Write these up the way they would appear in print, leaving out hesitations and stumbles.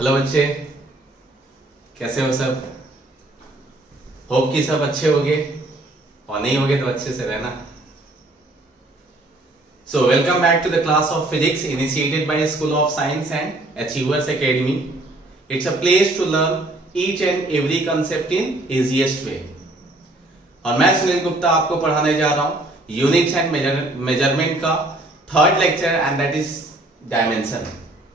Hello बच्चे, कैसे हो सब? होप कि सब अच्छे होंगे और नहीं होंगे तो अच्छे से रहना। So welcome back to the class of physics initiated by School of Science and Achievers Academy. It's a place to learn each and every concept in easiest way. और मैं सुनील गुप्ता आपको पढ़ाने जा रहा हूँ यूनिट्स एंड मेजरमेंट का third lecture and that is dimension.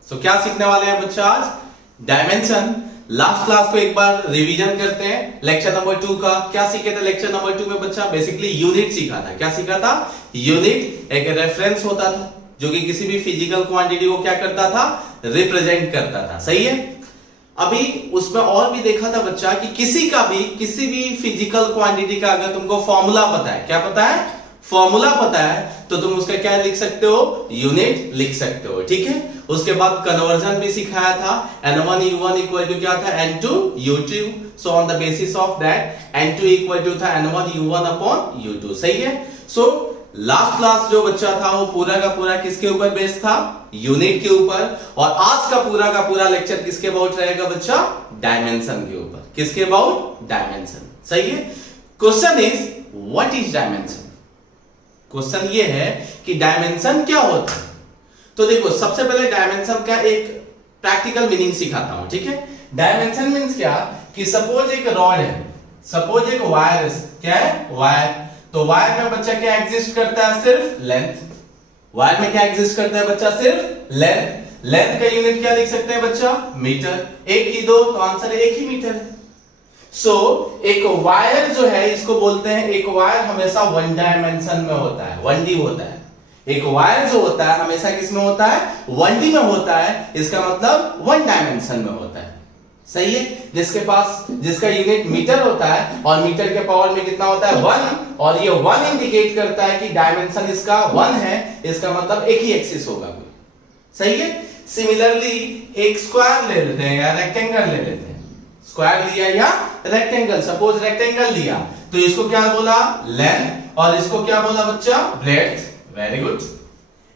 So क्या सीखने वाले हैं बच्चा आज? डायमेंशन। लास्ट क्लास को एक बार रिवीजन करते हैं। लेक्चर नंबर 2 का क्या सीखे थे? लेक्चर नंबर 2 में बच्चा बेसिकली यूनिट सीखा था। क्या सीखा था? यूनिट एक रेफरेंस होता था जो कि किसी भी फिजिकल क्वांटिटी को क्या करता था? रिप्रेजेंट करता था। सही है। अभी उसमें और भी देखा था बच्चा कि किसी भी फिजिकल क्वांटिटी का अगर तुमको फॉर्मूला पता है, क्या पता है? फॉर्मूला पता है तो तुम उसका क्या लिख सकते हो? यूनिट लिख सकते हो। ठीक है। उसके बाद कन्वर्जन भी सिखाया था। N1 U1 इक्वल टू क्या था? N2 U2। So on the basis of that N2 equal to था N1 U1 अपॉन U2। सही है। सो लास्ट क्लास जो बच्चा था वो पूरा का पूरा किसके ऊपर बेस्ड था? यूनिट के ऊपर। और आज का पूरा लेक्चर किसके अबाउट रहेगा बच्चा? डायमेंशन के ऊपर। किसके अबाउट? डायमेंशन। सही है। Question is what is dimension? Question ये है कि डायमेंशन क्या होता है। तो देखो, सबसे पहले डायमेंशन का एक प्रैक्टिकल मीनिंग सिखाता हूं। ठीक है। डायमेंशन मीन्स क्या कि सपोज एक रॉड है, सपोज एक वायर, क्या है? वायर। तो वायर में बच्चा क्या एग्जिस्ट करता है? सिर्फ लेंथ। वायर में क्या एग्जिस्ट करता है बच्चा? सिर्फ लेंथ। लेंथ का यूनिट क्या लिख सकते हैं बच्चा? मीटर। एक की दो तो आंसर एक ही मीटर है। सो एक वायर जो है इसको बोलते हैं, एक वायर हमेशा वन डायमेंशन में होता है, 1D होता है। एक वायर जो होता है हमेशा किसमें होता है? 1D में होता है। इसका मतलब वन डायमेंशन में होता है। सही है। जिसका यूनिट मीटर होता है और मीटर के पावर में कितना होता है? 1। और ये 1 इंडिकेट करता है कि डायमेंशन इसका 1 है। इसका मतलब एक ही एक्सिस होगा कोई। सही है। सिमिलरली एक स्क्वायर ले लेते हैं या रेक्टेंगल ले लेते हैं। स्क्वायर लिया या रेक्टेंगल, सपोज रेक्टेंगल लिया तो इसको क्या बोला? लेंथ। और इसको क्या बोला बच्चा? ब्रेड्थ। Very good.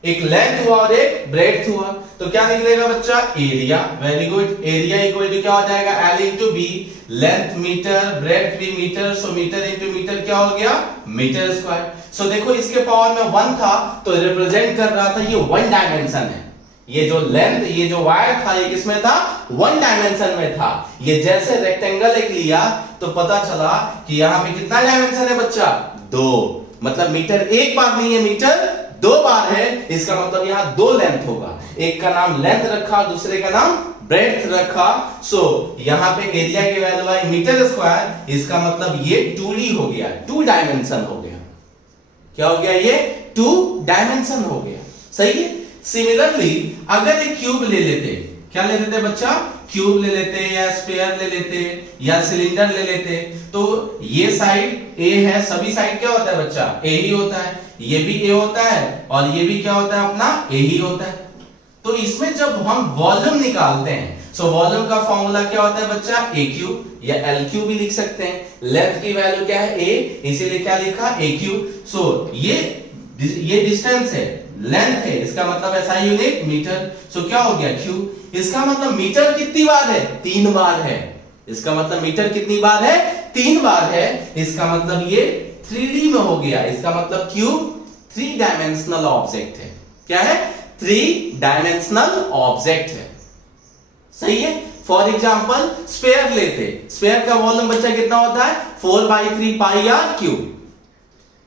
एक लेंथ हुआ और एक ब्रेड्थ हुआ तो क्या निकलेगा बच्चा? Area. Very good. Area equal to क्या हो जाएगा? L into B. Length metre, breadth भी metre, so metre into metre क्या हो गया? Metre square. सो देखो, इसके पावर में 1 था तो रिप्रेजेंट कर रहा था ये 1 डायमेंशन है। ये जो लेंथ, ये जो वायर था, ये किसमें था? 1 डायमेंशन में था। ये जैसे रेक्टेंगल एक लिया तो पता चला कि यहां पे कितना डायमेंशन है बच्चा? 2। मतलब मीटर एक बार नहीं है, मीटर 2 बार है। इसका मतलब यहां 2 लेंथ होगा। एक का नाम लेंथ रखा, दूसरे का नाम ब्रेड्थ रखा। सो यहां पे एरिया की वैल्यू आई मीटर स्क्वायर। इसका मतलब ये 2D हो गया, 2 डायमेंशन हो गया। क्या हो गया? ये 2 डायमेंशन हो गया। सही है। सिमिलरली अगर एक क्यूब ले लेते, क्या ले लेते बच्चा? क्यूब ले लेते या स्फीयर ले लेते या सिलेंडर ले लेते तो ये साइड ए है। सभी साइड क्या होता है बच्चा? ए ही होता है। ये भी ए होता है और ये भी क्या होता है? अपना ए ही होता है। तो इसमें जब हम वॉल्यूम निकालते हैं, सो वॉल्यूम का फॉर्मूला क्या होता है बच्चा? ए क्यूब या एल क्यूब भी लिख सकते हैं। लेंथ की वैल्यू क्या है? ए, इसीलिए क्या लिखा? ए क्यूब। सो ये डिस्टेंस है, लेंथ है, इसका मतलब ऐसा यूनिट मीटर। सो क्या हो गया? क्यूब। इसका मतलब मीटर कितनी बार है? 3 बार है। इसका मतलब मीटर कितनी बार है? 3 बार है। इसका मतलब ये 3D में हो गया। इसका मतलब क्यूब 3 डायमेंशनल ऑब्जेक्ट है। क्या है? 3 डायमेंशनल ऑब्जेक्ट है। सही है। फॉर एग्जाम्पल स्फीयर लेते, स्फीयर का वॉल्यूम बच्चा कितना होता है? 4/3 पाई आर क्यूब।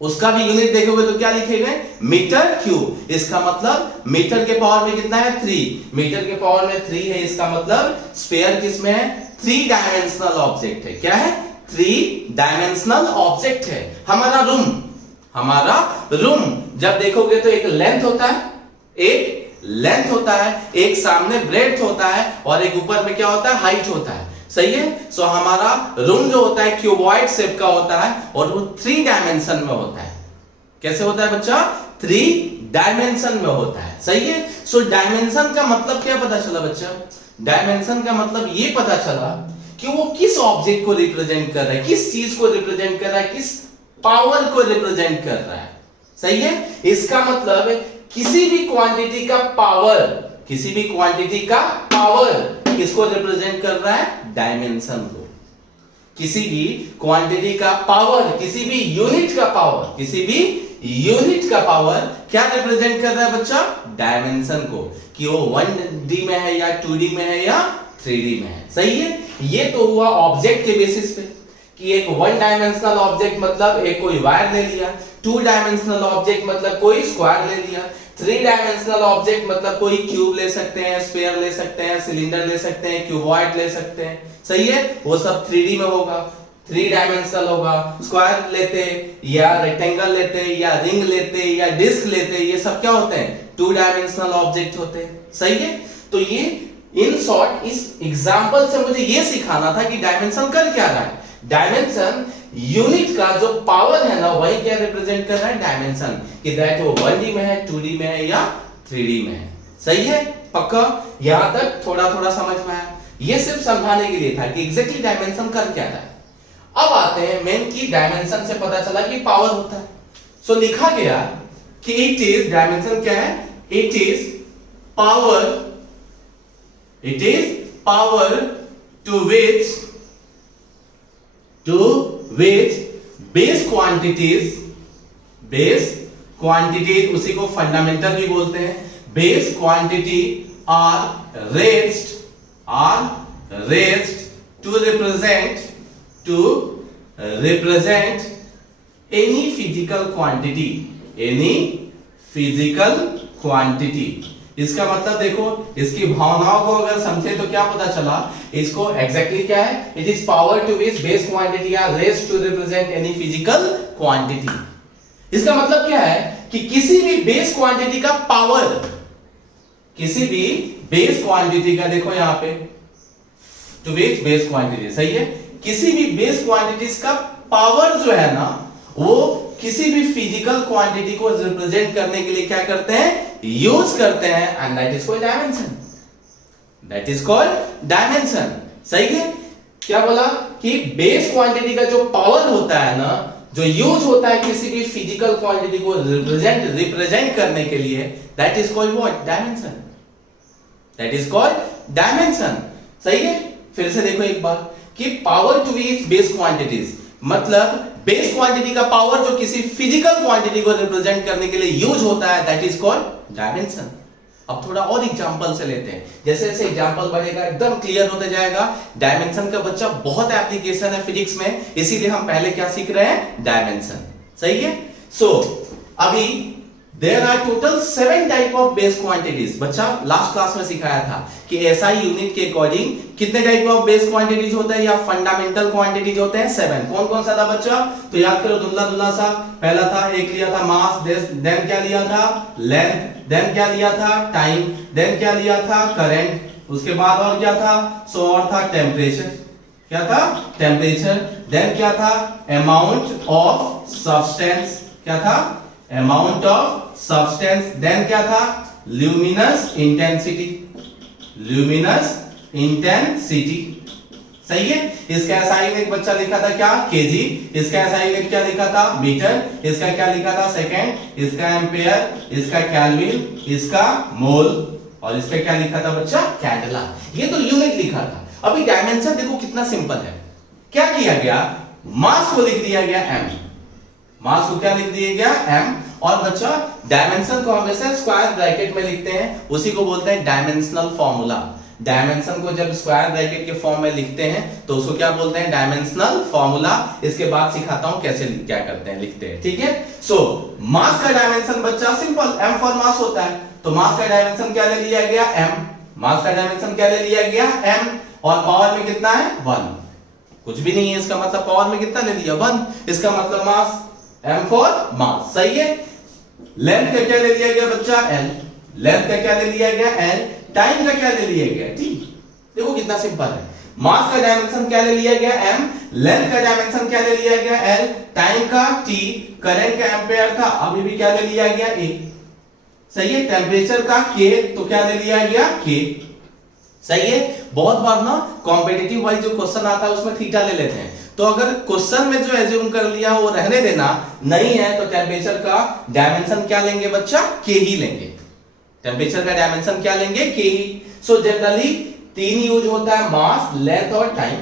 उसका भी यूनिट देखोगे तो क्या लिखेंगे? Metre cube. इसका मतलब मीटर के पावर में कितना है? 3। मीटर के पावर में 3 है। इसका मतलब स्फीयर किसमें है? 3 डायमेंशनल ऑब्जेक्ट है। क्या है? 3 डायमेंशनल ऑब्जेक्ट है। हमारा रूम जब देखोगे तो एक लेंथ होता है, एक सामने ब्रेड्थ होता है और एक ऊपर में क्या होता है? हाइट होता है। सही है। सो हमारा रूम जो होता है क्यूबॉइड शेप का होता है और वो 3 डायमेंशन में होता है। कैसे होता है बच्चा? 3 डायमेंशन में होता है। सही है। सो डायमेंशन का मतलब क्या पता चला बच्चा? डायमेंशन का मतलब ये पता चला कि वो किस ऑब्जेक्ट को रिप्रेजेंट कर रहा है, किस चीज को रिप्रेजेंट कर रहा है, किस पावर को रिप्रेजेंट कर रहा है। सही है। इसका मतलब किसी भी क्वांटिटी का पावर किसको रिप्रेजेंट कर रहा है? डायमेंशन को। किसी भी क्वांटिटी का पावर, किसी भी यूनिट का पावर, किसी भी यूनिट का पावर क्या रिप्रेजेंट कर रहा है बच्चा? डायमेंशन को, कि वो 1D में है या 2D में है या 3D में है। सही है। ये तो हुआ ऑब्जेक्ट के बेसिस पे, कि एक 1 डायमेंशनल ऑब्जेक्ट मतलब एक कोई वायर ले लिया, 2 डायमेंशनल ऑब्जेक्ट मतलब कोई स्क्वायर ले लिया, 3 डायमेंशनल ऑब्जेक्ट मतलब कोई क्यूब ले सकते हैं, स्फीयर ले सकते हैं, सिलेंडर ले सकते हैं, क्यूबॉइड ले सकते हैं। सही है। वो सब 3D में होगा, 3 डायमेंशनल होगा। स्क्वायर लेते या रेक्टेंगल लेते या रिंग लेते या डिस्क लेते, ये सब क्या होते हैं? 2 डायमेंशनल ऑब्जेक्ट होते हैं। सही है। तो ये इन शॉर्ट इस एग्जांपल से मुझे ये सिखाना था कि डायमेंशन कर क्या रहा है। डायमेंशन यूनिट का जो पावर है ना, वही क्या रिप्रेजेंट कर रहा है? डायमेंशन, कि दैट वो 1D में है, 2D में है या 3D में है। सही है। पक्का? यहां तक थोड़ा थोड़ा समझ में आया। ये सिर्फ समझाने के लिए था कि एग्जैक्टली डायमेंशन कर क्या रहा है। अब आते हैं मेन की डायमेंशन से पता चला कि पावर होता है। सो लिखा गया कि इट इज, डायमेंशन क्या है? It is power, it is power to which base quantities, उसी को फंडामेंटल भी बोलते हैं, base quantity are raised to represent any physical quantity। इसका मतलब देखो, इसकी भावनाओं को अगर समझे तो क्या पता चला, इसको एग्जैक्टली क्या है? It is power to which base quantity are raised to represent any physical quantity. इसका मतलब क्या है कि किसी भी बेस क्वांटिटी का पावर, किसी भी बेस क्वांटिटी का, देखो यहां पे टू विच बेस क्वांटिटी, सही है, किसी भी बेस क्वांटिटीज का पावर जो है ना, वो किसी भी फिजिकल क्वांटिटी को रिप्रेजेंट करने के लिए क्या करते हैं? यूज करते हैं, and that is called dimension. That is called dimension. सही है। क्या बोला? कि बेस क्वांटिटी का जो पावर होता है ना, जो यूज होता है किसी भी फिजिकल क्वांटिटी को रिप्रेजेंट करने के लिए, that is called what? Dimension. That is called dimension. सही है। फिर से देखो एक बार, कि power to which base quantities, मतलब बेस क्वांटिटी का पावर जो किसी फिजिकल क्वांटिटी को रिप्रेजेंट करने के लिए यूज होता है, दैट इज कॉल्ड डायमेंशन। अब थोड़ा और एग्जांपल से लेते हैं, जैसे जैसे एग्जांपल बढ़ेगा एकदम क्लियर होते जाएगा। डायमेंशन का बच्चा बहुत एप्लीकेशन है फिजिक्स में, इसीलिए हम पहले क्या सीख रहे हैं? डायमेंशन। सही है। सो अभी there are total 7 type of base quantities. बच्चा लास्ट क्लास में सिखाया था कि एसआई यूनिट के अकॉर्डिंग कितने टाइप ऑफ बेस क्वांटिटीज होते हैं या फंडामेंटल क्वांटिटीज होते हैं? 7। कौन कौन सा था बच्चा? तो याद करो, धुंधला सा। पहला था, एक लिया था मास, देन क्या लिया था? लेंथ, देन क्या लिया था? टाइम, देन क्या लिया था? करंट, उसके बाद और क्या था? सो और था टेम्परेचर। क्या था? टेम्परेचर। देन क्या था? Amount of substance. क्या था? Amount of substance. देन क्या था? Luminous intensity. Luminous intensity. सही है। इसका एसआई यूनिट बच्चा लिखा था क्या? केजी। इसका एसआई यूनिट क्या लिखा था? मीटर। इसका क्या लिखा था? सेकंड। इसका एम्पेयर, इसका केल्विन, इसका मोल, और इसका क्या लिखा था बच्चा? कैंडेला। ये तो यूनिट लिखा था। अभी डायमेंशन देखो कितना सिंपल है। क्या किया गया? मास को लिख दिया गया m। मास को क्या लिख दिया गया? m। और बच्चा डायमेंशन को हमेशा स्क्वायर ब्रैकेट में लिखते हैं, उसी को बोलते हैं डायमेंशनल फॉर्मूला। डायमेंशन को जब स्क्वायर ब्रैकेट के फॉर्म में लिखते हैं तो उसको क्या बोलते हैं? Dimensional formula. इसके बाद सिखाता हूं कैसे क्या करते हैं, लिखते हैं। ठीक है। सो मास का डायमेंशन बच्चा सिंपल m फॉर मास होता है, तो मास का डायमेंशन क्या ले लिया गया? m। मास का डायमेंशन क्या ले लिया गया? m। और पावर में कितना है? 1। कुछ भी नहीं है, इसका मतलब पावर में कितना ले लिया? 1। इसका मतलब मास, m फॉर मास। सही है। लेंथ का क्या ले लिया गया बच्चा? l। लेंथ का क्या ले लिया गया? l। टाइम का क्या ले लिया गया? t। देखो कितना सिंपल है। मास का डायमेंशन क्या ले लिया गया? m। लेंथ का डायमेंशन क्या ले लिया गया? l। टाइम का t। करंट का एम्पेयर था, अभी भी क्या ले लिया गया? a। सही है। टेम्परेचर का k, तो क्या ले लिया गया? k। सही है। बहुत बार ना कॉम्पिटिटिव वाइज जो क्वेश्चन आता है उसमें थीटा ले लेते हैं, तो अगर क्वेश्चन में जो एज्यूम कर लिया वो रहने देना, नहीं है तो टेम्परेचर का डायमेंशन क्या लेंगे बच्चा? के ही लेंगे। टेम्परेचर का डायमेंशन क्या लेंगे? के ही। सो जनरली तीन यूज होता है, मास, लेंथ और टाइम।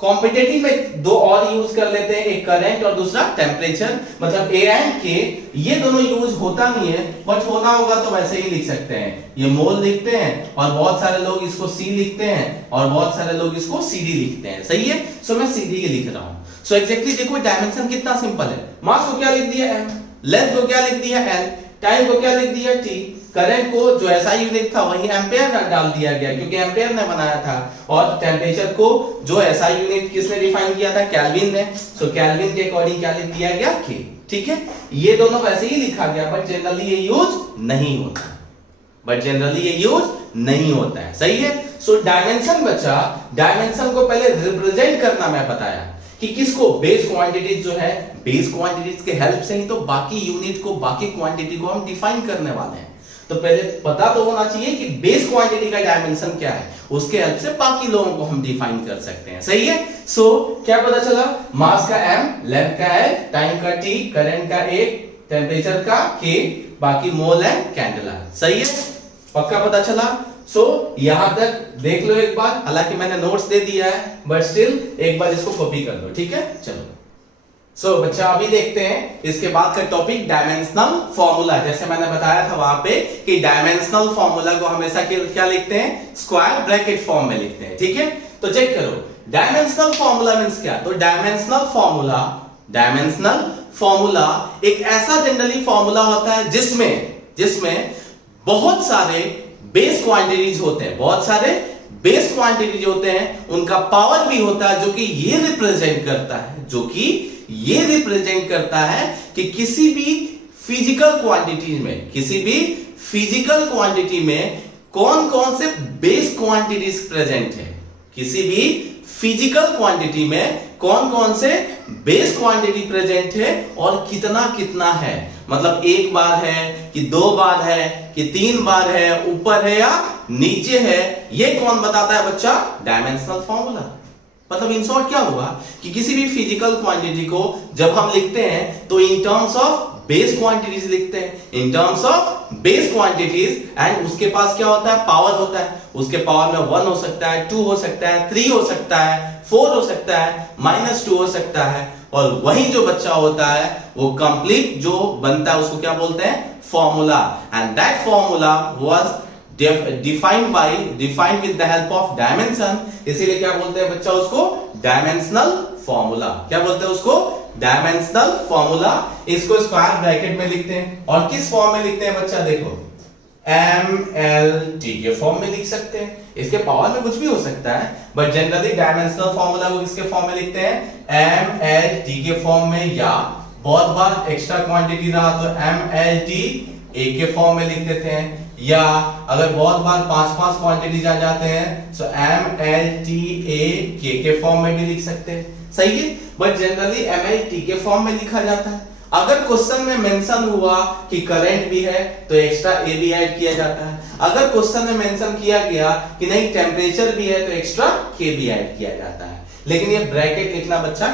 कॉम्पिटिटिव में दो और यूज कर लेते हैं, एक करंट और दूसरा टेम्परेचर, मतलब ए एंड के, ये दोनों यूज होता नहीं है, बट होना होगा तो वैसे ही लिख सकते हैं। ये मोल लिखते हैं और बहुत सारे लोग इसको सी लिखते हैं और बहुत सारे लोग इसको सीडी लिखते हैं, सही है। सो मैं सीडी ही लिख रहा हूं। सो एग्जैक्टली देखो डायमेंशन कितना सिंपल है। मास को क्या लिख दिया एम, लेंथ को क्या लिख दिया एल, टाइम को क्या लिख दिया टी, करंट को जो ऐसा यूनिट था वही एम्पेयर डाल दिया गया क्योंकि एम्पेयर ने बनाया था, और टेम्परेचर को जो ऐसा यूनिट किसने डिफाइन किया था, केल्विन ने। सो केल्विन के अकॉर्डिंग क्या लिख दिया गया, के। ठीक है, ये दोनों वैसे ही लिखा गया, बट जनरली ये यूज नहीं होता, बट जनरली ये यूज नहीं होता है, सही है। सो डायमेंशन बचा, डायमेंशन को पहले रिप्रेजेंट करना मैं बताया कि किसको, बेस क्वांटिटीज जो है, बेस क्वांटिटीज के हेल्प से ही तो बाकी यूनिट को, बाकी क्वांटिटी को हम डिफाइन करने वाले हैं। तो पहले पता तो होना चाहिए कि बेस क्वांटिटी का डायमेंशन क्या है, उसके हेल्प से बाकी लोगों को हम डिफाइन कर सकते हैं, सही है। सो क्या पता चला, मास का m, लेंथ का l, टाइम का t, करंट का a, टेम्परेचर का k, बाकी मोल एंड कैंडला, सही है, पक्का पता चला। सो यहां तक देख लो एक बार, हालांकि मैंने नोट्स दे दिया है बट स्टिल एक बार इसको कॉपी कर लो, ठीक है। चलो सो बच्चा अभी देखते हैं इसके बाद का टॉपिक डायमेंशनल फॉर्मूला। जैसे मैंने बताया था वहां पे कि डायमेंशनल फॉर्मूला को हमेशा क्या लिखते हैं, स्क्वायर ब्रैकेट फॉर्म में लिखते हैं, ठीक है। तो चेक करो डायमेंशनल फॉर्मूला मींस क्या। तो डायमेंशनल फॉर्मूला एक ऐसा जनरली फॉर्मूला होता है जिसमें बहुत सारे बेस क्वांटिटीज होते हैं, बहुत सारे बेस क्वांटिटीज होते हैं, उनका पावर भी होता है जो कि ये रिप्रेजेंट करता है कि किसी भी फिजिकल क्वांटिटी में कौन कौन से बेस क्वांटिटीज प्रेजेंट है, किसी भी फिजिकल क्वांटिटी में कौन कौन से बेस क्वांटिटी प्रेजेंट है और कितना कितना है, मतलब एक बार है कि दो बार है कि तीन बार है, ऊपर है या नीचे है, ये कौन बताता है बच्चा, डायमेंशनल फॉर्मूला। मतलब इन शॉर्ट क्या हुआ कि किसी भी फिजिकल क्वांटिटी को जब हम लिखते हैं तो in terms of base quantities लिखते हैं, in terms of base quantities, and उसके पास क्या होता है, पावर होता है। उसके पावर में 1 हो सकता है, 2 हो सकता है, 3 हो सकता है, 4 हो सकता है, -2 हो सकता है, और वही जो बच्चा होता है वो कंप्लीट जो बनता है उसको क्या बोलते हैं, formula. And that formula was defined with the help of dimension, इसीलिए क्या बोलते हैं बच्चा उसको, डायमेंशनल फॉर्मूला। क्या बोलते हैं उसको, डायमेंशनल फॉर्मूला। इसको स्क्वायर ब्रैकेट में लिखते हैं, और किस फॉर्म में लिखते हैं बच्चा, देखो MLT के फॉर्म में लिख सकते हैं। इसके पावर में कुछ भी हो सकता है, बट जनरली डायमेंशनल फॉर्मूला को किसके फॉर्म में लिखते हैं, MLT के फॉर्म में, या बहुत बार एक्स्ट्रा क्वांटिटी रहा तो MLT A के फॉर्म में लिख देते हैं, या अगर बहुत बार 5-5 क्वांटिटीज आ जाते हैं तो MLTA के फॉर्म में भी लिख सकते हैं, सही है। बट जनरली MLT के फॉर्म में लिखा जाता है। अगर क्वेश्चन में मेंशन हुआ कि करंट भी है तो एक्स्ट्रा A भी ऐड किया जाता है। अगर क्वेश्चन में मेंशन किया गया कि नहीं टेम्परेचर भी है तो एक्स्ट्रा K भी ऐड किया जाता है, लेकिन ये ब्रैकेट लिखना बच्चा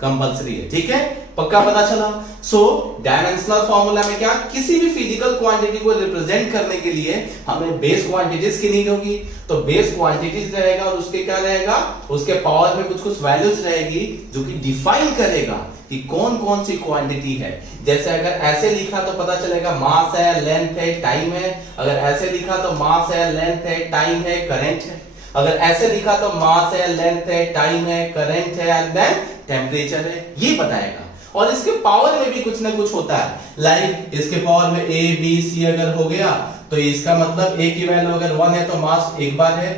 कंपल्सरी है, ठीक है, पक्का पता चला। सो डायमेंशनल फॉर्मूला में क्या, किसी भी फिजिकल क्वांटिटी को रिप्रेजेंट करने के लिए हमें बेस क्वांटिटीज की नीड होगी, तो बेस क्वांटिटीज रहेगा और उसके क्या रहेगा, उसके पावर में कुछ वैल्यूज रहेगी जो कि डिफाइन करेगा कि कौन कौन सी क्वांटिटी है। जैसे अगर ऐसे लिखा तो पता चलेगा मास है, लेंथ है, टाइम है। अगर ऐसे लिखा तो मास है, लेंथ है, टाइम है, करंट है। अगर ऐसे लिखा तो मास है, लेंथ है, टाइम है, करंट है, एंड देन टेम्परेचर है, ये बताएगा। और इसके पावर में भी कुछ ना कुछ होता है, लाइक इसके पावर में A B C अगर हो गया तो इसका मतलब A की वैल्यू अगर 1 है तो मास एक बार है,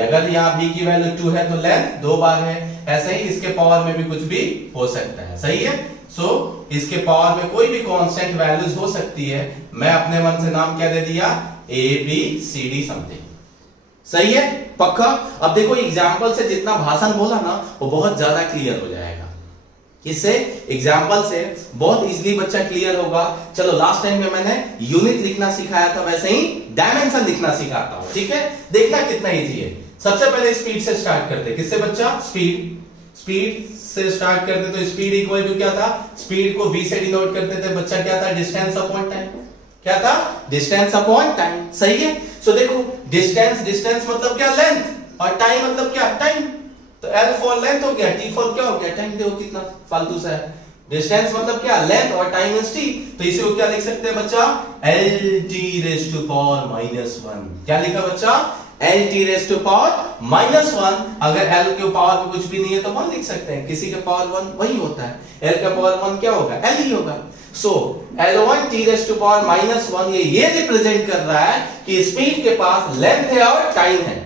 अगर यहाँ B की वैल्यू 2 है तो लेंथ 2 बार है। ऐसे ही इसके पावर में भी कुछ भी हो सकता है, सही है। सो इसके पावर में कोई भी कांस्टेंट वैल्यूज हो सकती है। मैं अपने मन से नाम क्या दे दिया, A B C D something, सही है, पक्का। अब देखो एग्जाम्पल से जितना भाषण बोला ना वो बहुत ज्यादा क्लियर हो जाएगा। इससे एग्जाम्पल से बहुत इजीली बच्चा क्लियर होगा। चलो लास्ट टाइम में मैंने यूनिट लिखना सिखाया था, वैसे ही डायमेंशन लिखना सिखाता हूं, ठीक है। देखना कितना इजी है। सबसे पहले स्पीड से स्टार्ट करते हैं। किससे बच्चा, स्पीड से स्टार्ट करते। तो स्पीड इक्वल टू क्या था, स्पीड को v से डिनोट करते थे बच्चा, क्या था, डिस्टेंस अपॉन टाइम। क्या था? Distance upon time. सही है। सो देखो डिस्टेंस मतलब क्या? लेंथ, और टाइम मतलब क्या? टाइम। तो L फॉर लेंथ हो गया, T फॉर क्या हो गया? टाइम। देखो कितना फालतू सा है। डिस्टेंस मतलब क्या? लेंथ, और टाइम इज T। तो इसे को क्या लिख सकते हैं बच्चा? LT raise to power -1। क्या लिखा बच्चा? LT raise to power -1। अगर L के पावर में कुछ भी नहीं है तो 1 लिख सकते हैं। किसी के पावर 1 वही होता है। L का पावर 1 क्या होगा? L ही होगा। So L1 T raise to power -1 ये रिप्रेजेंट कर रहा है कि स्पीड के पास लेंथ है और टाइम है।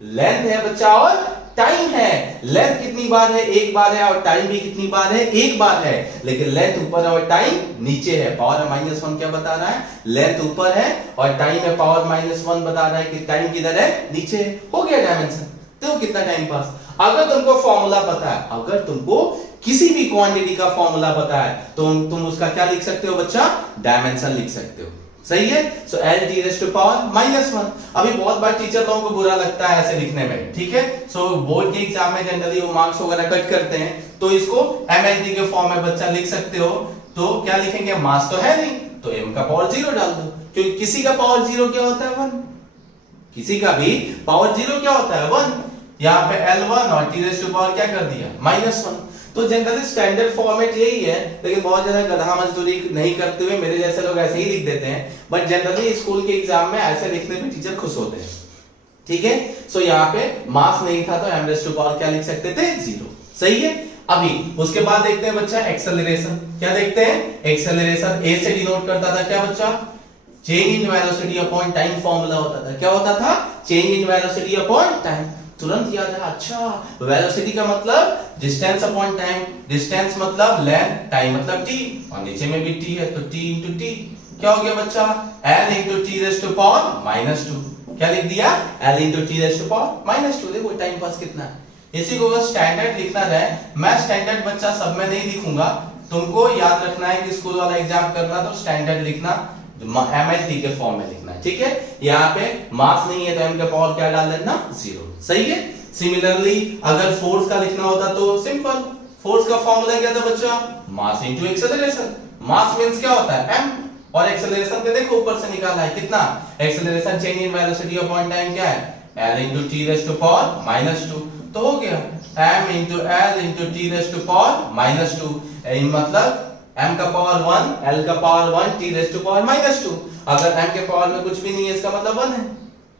लेंथ है बच्चा और टाइम है। लेंथ कितनी बार है? एक बार है। और टाइम भी कितनी बार है? एक बार है। लेकिन लेंथ ऊपर है और टाइम नीचे है। पावर -1 क्या बता रहा है? लेंथ ऊपर है और टाइम है पावर -1 बता रहा है कि टाइम किधर है? नीचे है। हो गया डायमेंशन। तो कितना टाइम पास। अगर तुमको फॉर्मूला पता है, अगर तुमको किसी भी क्वांटिटी का फॉर्मूला पता है तो तुम उसका क्या लिख सकते हो बच्चा? डायमेंशन लिख सकते हो। सही है। सो LT रेज़ टू पावर -1। अभी बहुत बार टीचर लोगों को बुरा लगता है ऐसे लिखने में, ठीक है। सो बोर्ड के एग्जाम में जनरली वो मार्क्स वगैरह कट करते हैं, तो इसको MLT के फॉर्म में बच्चा लिख सकते हो। तो क्या लिखेंगे? मास तो है नहीं तो m का पावर 0 डाल दो, क्योंकि किसी का पावर 0 क्या होता है? 1। किसी का भी पावर 0 क्या होता है? 1। यहाँ पे L1 और T रेज़ टू पावर क्या कर दिया? -1। तो जनरली स्टैंडर्ड फॉर्मेट यही है, लेकिन बहुत ज्यादा गधा मजदूरी नहीं करते हुए मेरे जैसे लोग ऐसे ही लिख देते हैं। बट जनरली स्कूल के एग्जाम में ऐसे लिखने पे टीचर खुश होते हैं, ठीक है। सो यहाँ पे मास नहीं था तो m रेज़ टू पावर क्या लिख सकते थे? 0। सही है। अभी उसके बाद देखते हैं बच्चा एक्सेलरेशन। क्या देखते हैं? एक्सेलरेशन A से डिनोट करता था क्या बच्चा? Change in velocity upon time formula होता था। क्या होता था? Change in velocity upon time. तुरंत याद है। अच्छा, वेलोसिटी का मतलब डिस्टेंस अपॉन टाइम, डिस्टेंस मतलब लेंथ, टाइम मतलब t, और नीचे में भी t है तो t इंटू t क्या हो गया बच्चा? L into T raise to power -2। क्या लिख दिया? L into T raise to power -2। देखो टाइम पास कितना है। इसी को अगर स्टैंडर्ड लिखना रहे, मैं स्टैंडर्ड बच्चा सब में नहीं लिखूंगा, तुमको याद रखना है कि स्कूल वाला एग्जाम करना तो स्टैंडर्ड लिखना, MLT के फॉर्म में लिखना है, ठीक है। यहाँ पे मास नहीं है तो m का पावर क्या डाल देना? 0। सही है। सिमिलरली अगर फोर्स का लिखना होता तो सिंपल, फोर्स का फॉर्मूला क्या था बच्चा? Mass into acceleration. Mass means क्या होता है? m, और एक्सेलरेशन पे देखो ऊपर से निकाला है कितना? Acceleration change in velocity upon time क्या है? L into T raise to power -2। तो हो गया m into L into T raise to power -2। मतलब m का पावर 1, L का power 1, T raise to power -2। अगर m के पावर में कुछ भी नहीं है इसका मतलब 1 है।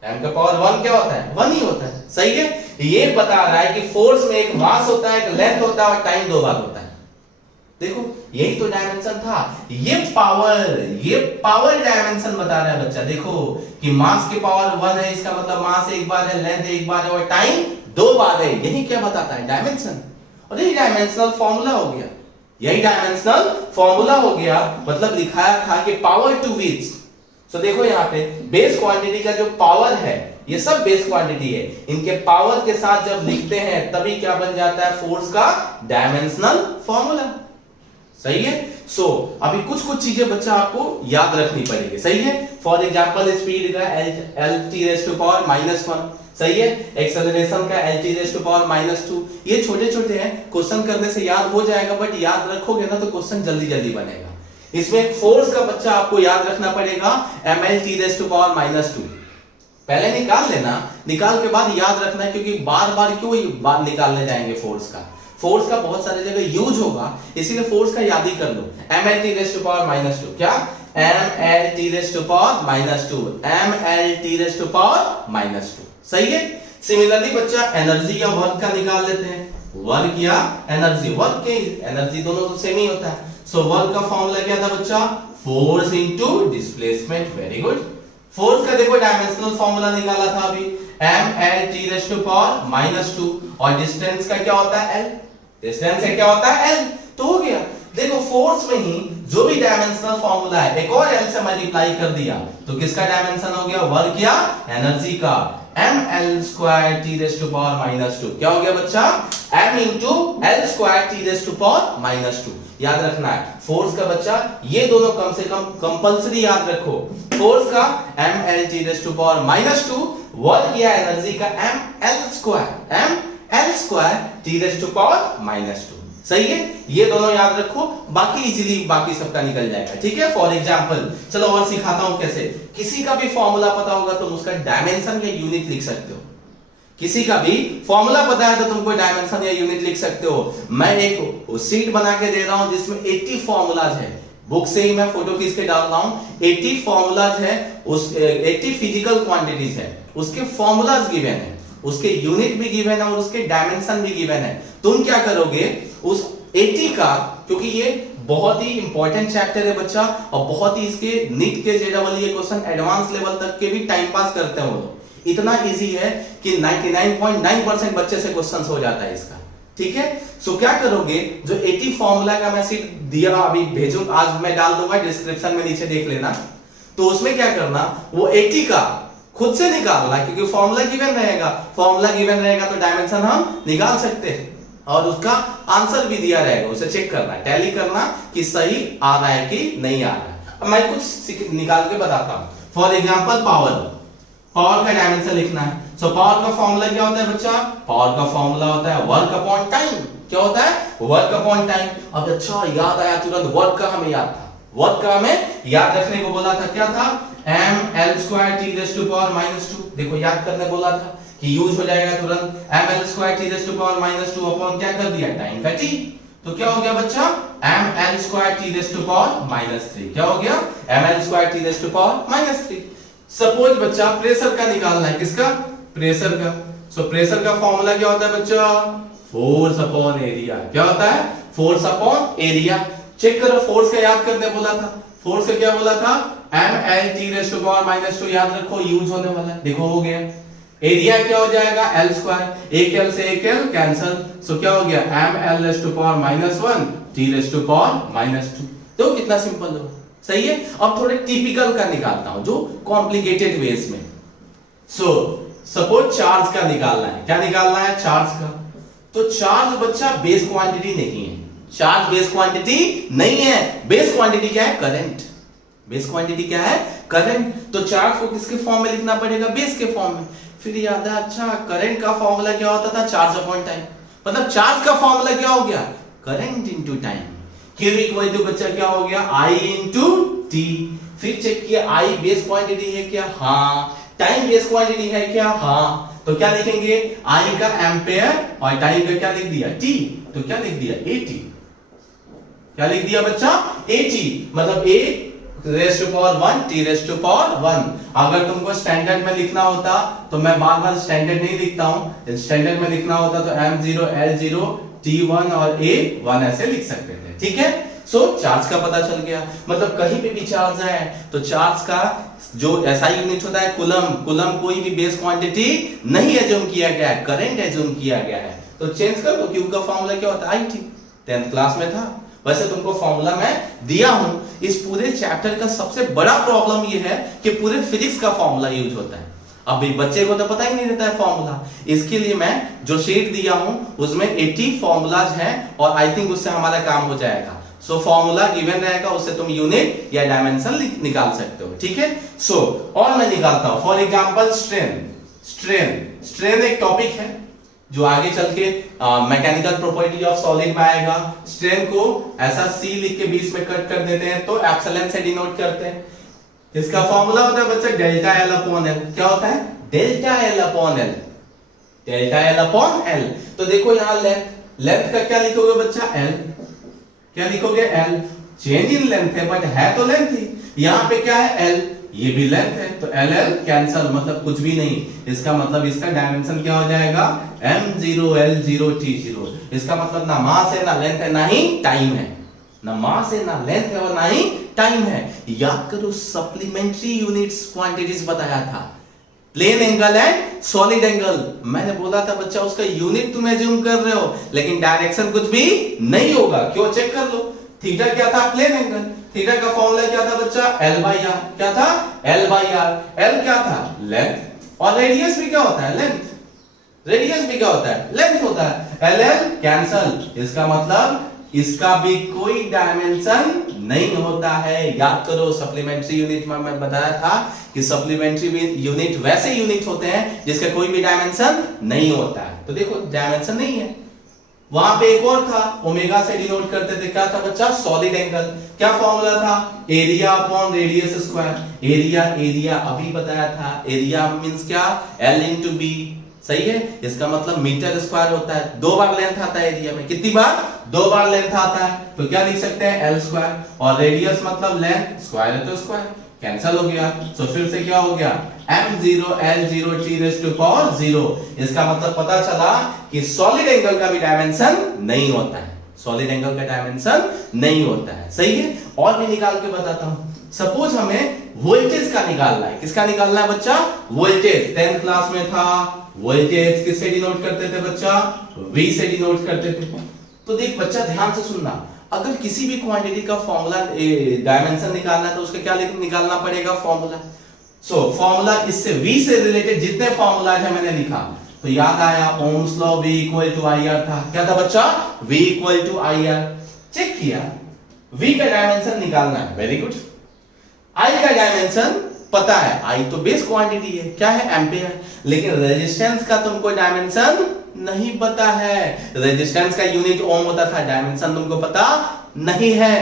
m का पावर 1 क्या होता है? 1 ही होता है। सही है। ये बता रहा है कि फोर्स में एक मास होता है, एक लेंथ होता है और टाइम 2 बार होता है। देखो यही तो डायमेंशन था। ये पावर डायमेंशन बता रहा है बच्चा। देखो कि मास के पावर 1 है, इसका मतलब मास एक बार है, लेंथ एक बार है और टाइम 2 बार है। यही क्या बताता है? डायमेंशन। और यही डायमेंशनल फॉर्मूला हो गया। यही डायमेंशनल फॉर्मूला हो गया। मतलब लिखाया था कि पावर टू विच। सो देखो यहाँ पे बेस क्वांटिटी का जो पावर है, ये सब बेस क्वांटिटी है, इनके पावर के साथ जब लिखते हैं तभी क्या बन जाता है? फोर्स का डायमेंशनल फॉर्मूला। सही है। सो अभी कुछ चीजें बच्चा आपको याद रखनी पड़ेगी। सही है। फॉर एग्जांपल स्पीड का LT रेज़ टू पावर -1। सही है। एक्सेलरेशन का LT रेज़ टू पावर -2। ये छोटे छोटे हैं, क्वेश्चन करने से याद हो जाएगा, बट याद रखोगे ना तो क्वेश्चन जल्दी जल्दी बनेगा। इसमें फोर्स का बच्चा आपको याद रखना पड़ेगा MLT रेज़ टू पावर -2। पहले निकाल लेना, निकाल के बाद याद रखना, क्योंकि बार बार क्यों बात निकालने जाएंगे फोर्स का। फोर्स का बहुत सारे जगह यूज होगा, इसीलिए फोर्स का याद ही कर लो। MLT रेज़ टू पावर -2 क्या? MLT raise to power -2, MLT raise to power -2। सही है। सिमिलरली बच्चा एनर्जी या वर्क का निकाल लेते हैं। वर्क या एनर्जी, वर्क के एनर्जी दोनों तो सेम ही होता है। सो वर्क का फॉर्मूला क्या था बच्चा? Force into displacement. Very good. Force का देखो डायमेंशनल फॉर्मूला निकाला था अभी, MLT रेज़ टू पावर -2, और डिस्टेंस का क्या होता है? L। डिस्टेंस का क्या होता है? L। तो हो गया। देखो फोर्स में ही जो भी डायमेंशनल फॉर्मूला है एक और L से मल्टीप्लाई कर दिया तो किसका डायमेंशन हो गया? वर्क या एनर्जी का। mL² T raise to power -2 क्या हो गया बच्चा? m into L² T raise to power -2। याद रखना है फोर्स का बच्चा, ये दोनों कम से कम कंपलसरी याद रखो। फोर्स का mLT raise to power -2, work या एनर्जी का mL² T raise to power -2। सही है, ये दोनों याद रखो, बाकी इजीली बाकी सबका निकल जाएगा। ठीक है, फॉर एग्जांपल चलो और सिखाता हूं कैसे। किसी का भी फॉर्मूला पता होगा तुम उसका डायमेंशन या यूनिट लिख सकते हो। किसी का भी फॉर्मूला पता है तो तुम कोई डायमेंशन या यूनिट लिख सकते हो। मैं एक सीट बना के दे रहा हूं जिसमें 80 फॉर्मूलाज है, बुक से ही मैं फोटो खींच के डाल रहा हूं। 80 फॉर्मूलाज है, उस 80 फिजिकल क्वांटिटीज है, उसके फॉर्मूलाज गिवन है, उसके यूनिट भी गिवन है और उसके डायमेंशन भी गिवन है। तुम क्या करोगे उस 80 का, क्योंकि ये बहुत ही इंपॉर्टेंट चैप्टर है बच्चा और बहुत ही इसके नीट के जेडबल ये क्वेश्चन एडवांस लेवल तक के भी टाइम पास करते हैं वो लोग। इतना इजी है कि 99.9% बच्चे से क्वेश्चन हो जाता है इसका। ठीक है, सो क्या करोगे, जो 80 फॉर्मूला का मैं सीट दिया अभी भेजूं, आज मैं डाल दूंगा डिस्क्रिप्शन में, नीचे देख लेना। तो उसमें क्या करना, वो 80 का खुद से निकालना, क्योंकि फॉर्मूला गिवन रहेगा, फॉर्मूला गिवन रहेगा तो डायमेंशन हम निकाल सकते हैं और उसका आंसर भी दिया रहेगा, उसे चेक करना, टैली करना कि सही आ रहा है कि नहीं आ रहा है। अब मैं कुछ निकाल के बताता हूं। फॉर एग्जांपल पावर का डायमेंशन लिखना है। सो पावर का फॉर्मूला क्या होता है बच्चा, पावर का फॉर्मूला होता है वर्क अपॉन टाइम। क्या होता है, वर्क अपॉन टाइम। अब अच्छा याद आया तुरंत, वर्क का हमें याद था, वर्क का हमें याद रखने को बोला था, क्या था, ml² t⁻²। देखो याद करने बोला था कि यूज हो जाएगा तुरंत, ml² t⁻², अपॉन क्या कर दिया, टाइम का t। तो क्या हो गया बच्चा, ml² t⁻3। क्या हो गया, ml² t⁻3। सपोज बच्चा प्रेशर का निकालना है, किसका, प्रेशर का। सो प्रेशर का फॉर्मूला क्या होता है बच्चा, फोर्स अपॉन एरिया। क्या होता है, फोर्स अपॉन एरिया। चेक करो, फोर्स का याद करने बोला था, फोर्स का क्या बोला था, ml t⁻²। याद रखो, यूज होने वाला है, देखो हो गया। एरिया क्या हो जाएगा, l², एक l से एक l कैंसल। सो क्या हो गया, ml⁻⁻1 t⁻²। तो कितना सिंपल हो, सही है। अब थोड़े टिपिकल का निकालता हूं, जो कॉम्प्लिकेटेड वेज में। सो सपोज चार्ज का निकालना है, क्या निकालना है, चार्ज का। तो चार्ज बच्चा बेस क्वांटिटी नहीं है, चार्ज बेस क्वांटिटी नहीं है। बेस क्वांटिटी क्या है, करंट। बेस क्वांटिटी क्या है, करंट। तो चार्ज को किसके फॉर्म में लिखना पड़ेगा, बेस के फॉर्म में। फिर याद है, अच्छा करंट का फॉर्मूला क्या होता था, चार्ज अपॉन टाइम। मतलब चार्ज का फॉर्मूला क्या हो गया, current into time. Q equal to बच्चा क्या हो गया, I इंटू टी। फिर चेक किया I बेस क्वांटिटी है क्या, हाँ। टाइम बेस क्वांटिटी है क्या, हाँ। तो क्या लिखेंगे, I का एम्पेयर और टाइम का क्या लिख दिया, T। तो क्या लिख दिया, AT। क्या लिख दिया बच्चा, AT। मतलब A⁻1 T⁻1। अगर तुमको स्टैंडर्ड में लिखना होता तो मैं बार बार स्टैंडर्ड नहीं लिखता हूं, स्टैंडर्ड में लिखना होता तो M0 L0 T1 और A1 ऐसे लिख सकते थे। ठीक है, सो चार्ज का पता चल गया। मतलब कहीं पे भी चार्ज है तो चार्ज का जो SI यूनिट होता है कूलम। कूलम कोई भी बेस क्वांटिटी नहीं एज्यूम किया गया है, करंट एज्यूम किया गया है। तो चेंज कर दो, Q का फॉर्मूला क्या होता है, IT। 10th क्लास में था, वैसे तुमको फॉर्मूला मैं दिया हूं। इस पूरे चैप्टर का सबसे बड़ा प्रॉब्लम ये है कि पूरे फिजिक्स का फॉर्मूला यूज होता है। अभी बच्चे को तो पता ही नहीं रहता है फॉर्मूला। इसके लिए मैं जो शीट दिया हूं उसमें 80 फॉर्मूलाज हैं और आई थिंक उससे हमारा काम हो जाएगा। सो फॉर्मूला गिवन रहेगा, उससे तुम यूनिट या डायमेंशन निकाल सकते हो। ठीक है, सो और मैं निकालता हूं। फॉर एग्जांपल स्ट्रेन एक टॉपिक है जो आगे चल के मैकेनिकल प्रॉपर्टी ऑफ सॉलिड में आएगा। स्ट्रेन को ऐसा C लिख के बीच में कट कर देते हैं तो एप्सिलॉन से डिनोट करते हैं। इसका फॉर्मूला होता है बच्चा डेल्टा L अपॉन L। क्या होता है, delta L upon L। Delta L upon L। तो देखो यहाँ लेंथ का क्या लिखोगे बच्चा, L। क्या लिखोगे, L। चेंज इन लेंथ है बट है तो लेंथ ही। यहाँ पे क्या है, L, ये भी लेंथ है तो L कैंसल, मतलब कुछ भी नहीं। इसका मतलब इसका डायमेंशन क्या हो जाएगा, M0 L0 T0। इसका मतलब ना मास है, ना लेंथ है, ना ही टाइम है। ना मास है, ना लेंथ है और ना ही टाइम है। याद करो, सप्लीमेंट्री यूनिट्स क्वांटिटीज बताया था, plane angle and solid angle. मैंने बोला था बच्चा उसका यूनिट तुम एज्यूम कर रहे हो लेकिन डायरेक्शन कुछ भी नहीं होगा। क्यों, चेक कर लो। थीटा क्या था, प्लेन एंगल। थीटा का फॉर्मूला क्या था बच्चा, L/R। क्या था, L/R। L क्या था, लेंथ। और रेडियस भी क्या होता है, लेंथ। रेडियस भी क्या होता है, लेंथ होता है। LL cancel. इसका मतलब इसका भी कोई डायमेंशन नहीं होता है। याद करो, सप्लीमेंट्री यूनिट में मैं बताया था कि सप्लीमेंट्री यूनिट वैसे यूनिट होते हैं जिसका कोई भी डायमेंशन नहीं होता है। तो देखो डायमेंशन नहीं है, वहां पे एक और था, ओमेगा से डिनोट करते थे, क्या था बच्चा? Solid angle. क्या फॉर्मूला था? Area upon radius square. Area अभी बताया था, एरिया मींस क्या? L into B. सही है, इसका मतलब मीटर स्क्वायर होता है। 2 बार लेंथ आता है एरिया में, कितनी बार? 2 बार लेंथ आता है, तो क्या लिख सकते हैं? L square. और रेडियस मतलब लेंथ, स्क्वायर है तो स्क्वायर, कैंसिल हो गया। तो फिर से क्या हो गया? m0 L0 t raise to power 0। इसका मतलब पता चला कि सॉलिड एंगल का भी डायमेंशन नहीं होता है, सॉलिड एंगल का डायमेंशन नहीं होता है। सही है, और भी निकाल के बताता हूं। सपोज हमें वोल्टेज का निकालना है। किसका निकालना है बच्चा? वोल्टेज। 10th क्लास में था, वोल्टेज किससे डिनोट करते थे बच्चा? V से डिनोट करते थे। तो देख बच्चा, ध्यान से सुनना, अगर किसी भी क्वांटिटी का फॉर्मूला डायमेंशन निकालना है तो उसका क्या निकालना पड़ेगा? फॉर्मूला। सो फॉर्मूला, इससे V से रिलेटेड जितने फॉर्मूलाज है मैंने लिखा, तो याद आया Ohm's law, V equal to IR था। क्या था बच्चा? V equal to IR। Check किया, V का डायमेंशन निकालना है, वेरी गुड। I का डायमेंशन पता है, I तो बेस क्वांटिटी है, क्या है? एम्पियर। लेकिन रेजिस्टेंस का तुमको डायमेंशन नहीं पता है। रेजिस्टेंस का यूनिट ओम होता था, डायमेंशन तुमको पता नहीं है।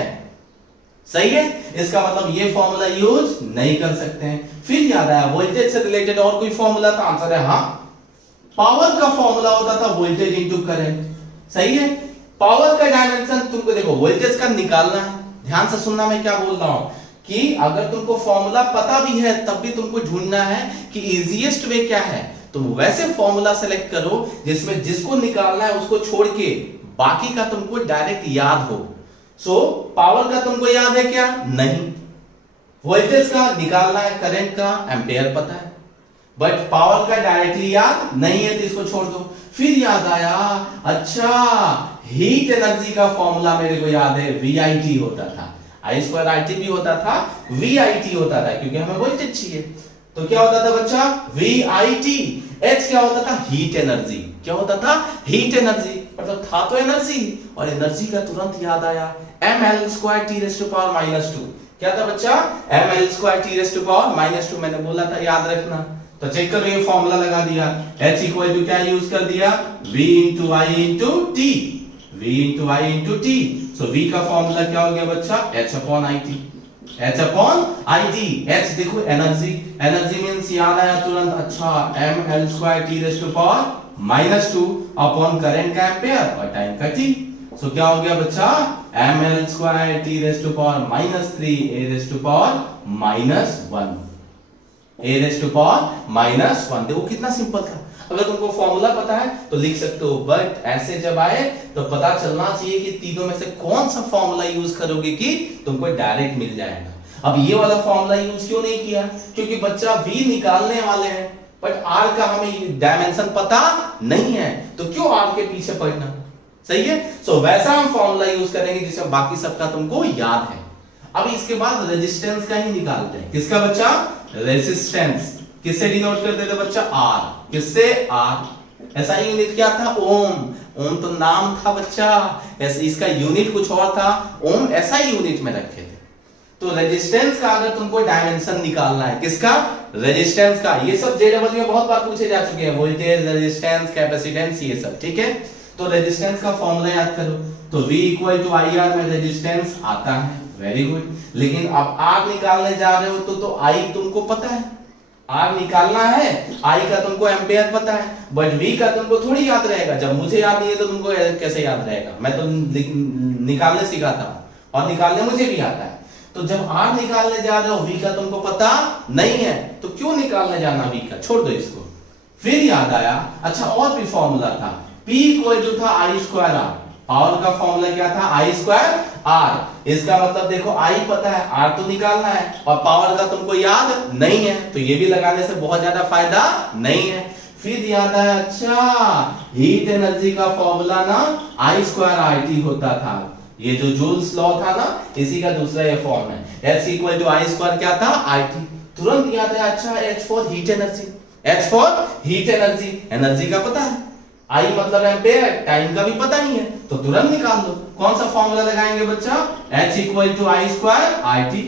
सही है, इसका मतलब ये फॉर्मूला यूज नहीं कर सकते हैं। फिर याद आया, वोल्टेज से रिलेटेड और कोई फॉर्मूला? तो आंसर है हाँ, पावर का फॉर्मूला होता था वोल्टेज इनटू करंट। सही है, पावर का डायमेंशन तुमको देखो वोल्टेज का निकालना है। ध्यान से सुनना मैं क्या बोल रहा हूं, कि अगर तुमको फॉर्मूला पता भी है तब भी तुमको ढूंढना है कि इजीएस्ट वे क्या है। तुम वैसे फॉर्मूला सेलेक्ट करो जिसमें जिसको निकालना है उसको छोड़ के बाकी का तुमको डायरेक्ट याद हो। सो पावर का तुमको याद है क्या? नहीं। वोल्टेज का निकालना है, करंट का एम्पियर पता है, बट पावर का डायरेक्टली याद नहीं है, तो इसको छोड़ दो। फिर याद आया, अच्छा हीट एनर्जी का फॉर्मूला मेरे को याद है, VIT होता था। I2RT भी होता था, VIT होता था, क्योंकि हमें वोल्टेज चाहिए। तो क्या होता था बच्चा? VIT। H क्या होता था? Heat energy. क्या होता था? Heat energy. मतलब था तो एनर्जी, और एनर्जी का तुरंत याद आया mL² t raise to power -2। क्या था बच्चा? mL² t raise to power -2। मैंने बोला था याद रखना। तो चेक करो, ये फॉर्मूला लगा दिया। H इक्वल टू क्या यूज कर दिया? V into I into T। V into I into T। So V का फॉर्मूला क्या हो गया बच्चा? H upon IT। H upon IT। H देखो एनर्जी, एनर्जी मींस याद आया तुरंत, अच्छा mL² t raise to power -2 upon current का एम्पियर और टाइम का t। सो क्या हो गया बच्चा? mL² t raise to power -3 a raise to power -1। a raise to power -1। देखो कितना सिंपल था। अगर तुमको फॉर्मूला पता है तो लिख सकते हो, बट ऐसे जब आए तो पता चलना चाहिए कि तीनों में से कौन सा फॉर्मूला यूज करोगे कि तुमको डायरेक्ट मिल जाएगा। अब ये वाला फॉर्मूला यूज क्यों नहीं किया? क्योंकि बच्चा V निकालने वाले हैं, बट R का हमें डायमेंशन पता नहीं है, तो क्यों R के पीछे पड़ना? सही है, सो वैसा हम फॉर्मूला यूज करेंगे जिसमें बाकी सबका तुमको याद है। अब इसके बाद रेजिस्टेंस का ही निकालते हैं। किसका बच्चा? रेजिस्टेंस। किससे डिनोट करते थे बच्चा? R। किससे? R। ऐसा यूनिट क्या था? ओम। ओम तो नाम था बच्चा, ऐसे इसका यूनिट कुछ और था, ओम ऐसा ही यूनिट में रखे थे। तो रेजिस्टेंस का अगर तुमको डायमेंशन निकालना है, किसका? रेजिस्टेंस का। ये सब JEE में बहुत बार पूछे जा चुके हैं, वोल्टेज, रेजिस्टेंस, कैपेसिटेंस, ये सब। ठीक है, तो रेजिस्टेंस का फॉर्मूला याद करो। तो V इक्वल टू IR में रेजिस्टेंस आता है, वेरी गुड। लेकिन अब R निकालने जा रहे हो तो I तुमको पता है, R निकालना है, I का तुमको एम्पियर पता है, बट V का तुमको थोड़ी याद रहेगा। जब मुझे याद नहीं है तो तुमको कैसे याद रहेगा? मैं तो निकालने सिखाता हूं और निकालने मुझे भी आता है। तो जब R निकालने जा रहे हो, V का तुमको पता नहीं है, तो क्यों निकालने जाना V का? छोड़ दो इसको। फिर याद आया, अच्छा और भी फॉर्मूला था, P इक्वल टू था I²R। पावर का फॉर्मूला क्या था? I²R। इसका मतलब देखो I पता है, R तो निकालना है, और पावर का तुमको याद नहीं है, तो ये भी लगाने से बहुत ज्यादा फायदा नहीं है। फिर याद आया, अच्छा हीट एनर्जी का फॉर्मूला ना I²RT होता था। ये जो जूल्स लॉ था ना, इसी का दूसरा ये फॉर्म है। H इक्वल टू I² क्या था? IT। तुरंत याद है, अच्छा H for heat energy. H for heat energy, energy का पता है, I मतलब एम्पेयर, टाइम का भी पता ही है, तो तुरंत निकाल दो। कौन सा फॉर्मूला लगाएंगे बच्चा? H equal to I² RT।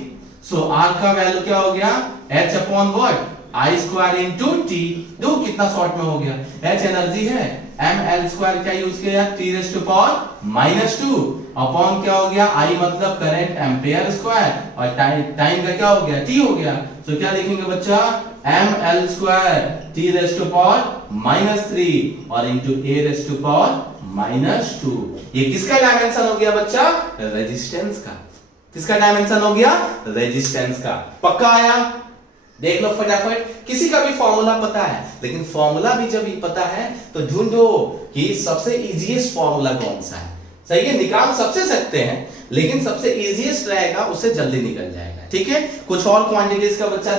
So R का वैल्यू क्या हो गया? H upon what? I square into T. दो कितना शॉर्ट में हो गया, एच एनर्जी है, एम एल स्क्वायर क्या यूज किया, T raise to power minus two upon क्या हो गया, आई मतलब करंट एम्पियर स्क्वायर, और टाइम का क्या हो गया, टी हो गया। तो क्या लिखेंगे बच्चा, M L square T raise to power minus three और into A raise to power minus two. ये किसका डायमेंशन हो गया बच्चा, रेजिस्टेंस का। किसका डायमेंशन हो गया, रेजिस्टेंस का। पक्का आया, देख लो फटाफट। किसी का भी फॉर्मूला पता है, लेकिन फॉर्मूला भी जब पता है तो ढूंढो कि सबसे इजीएस्ट फॉर्मूला कौन सा है। सही है, निकाल सबसे सकते हैं, लेकिन सबसे इजीएस्ट रहेगा उससे जल्दी निकल जाएगा। ठीक है, कुछ और क्वांटिटीज का बच्चा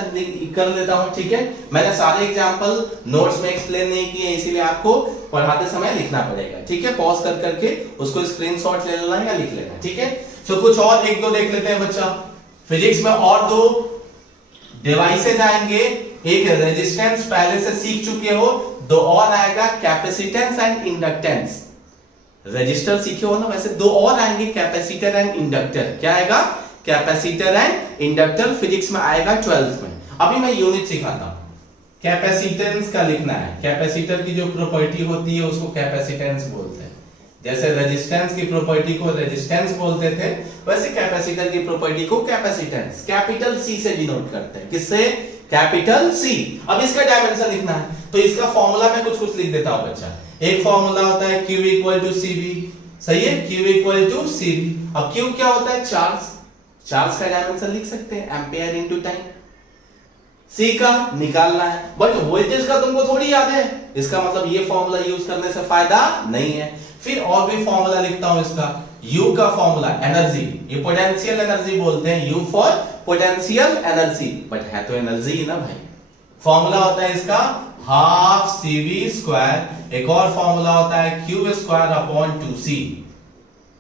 कर लेता हूं। ठीक है, मैंने सारे एग्जांपल नोट्स में एक्सप्लेन नहीं किए, इसीलिए आपको पढ़ाते समय लिखना पड़ेगा। ठीक है, पॉज कर करके उसको स्क्रीनशॉट ले लेना या लिख लेना। ठीक है, तो कुछ और एक दो देख लेते हैं बच्चा। फिजिक्स में और दो डिवाइसेज आएंगे, एक रेजिस्टेंस पहले से सीख चुके हो, दो और आएगा कैपेसिटेंस एंड इंडक्टेंस। रजिस्टर सीखे हो ना, वैसे दो और आएंगे, कैपेसिटर एंड इंडक्टर। क्या आएगा, कैपेसिटर एंड इंडक्टर फिजिक्स में आएगा 12th में। अभी मैं यूनिट सिखाता हूं। कैपेसिटेंस का लिखना है, कैपेसिटर की जो प्रॉपर्टी होती है उसको कैपेसिटेंस बोलते हैं। जैसे रेजिस्टेंस की प्रॉपर्टी को रेजिस्टेंस बोलते थे, वैसे कैपेसिटर की प्रॉपर्टी को कैपेसिटेंस कैपिटल सी से डिनोट करते हैं। किससे, कैपिटल सी। अब इसका डायमेंशन लिखना है, तो इसका फॉर्मूला मैं कुछ लिख देता हूं बच्चा। एक फॉर्मूला होता है Q इक्वल टू CV, सही है, Q इक्वल टू CV। अब Q क्या होता है, चार्ज। चार्ज का डायमेंशन लिख सकते हैं, एम्पियर इनटू टाइम। C का निकालना है, बट वोल्टेज का तुमको थोड़ी याद है, इसका मतलब ये फॉर्मूला यूज करने से फायदा नहीं है। फिर और भी फॉर्मूला लिखता हूं इसका, U का फॉर्मूला एनर्जी, ये पोटेंशियल एनर्जी बोलते हैं, U for potential energy, but है तो एनर्जी ही ना भाई। फॉर्मूला होता है इसका हाफ CV स्क्वायर। एक और फॉर्मूला होता है Q स्क्वायर अपॉन 2C।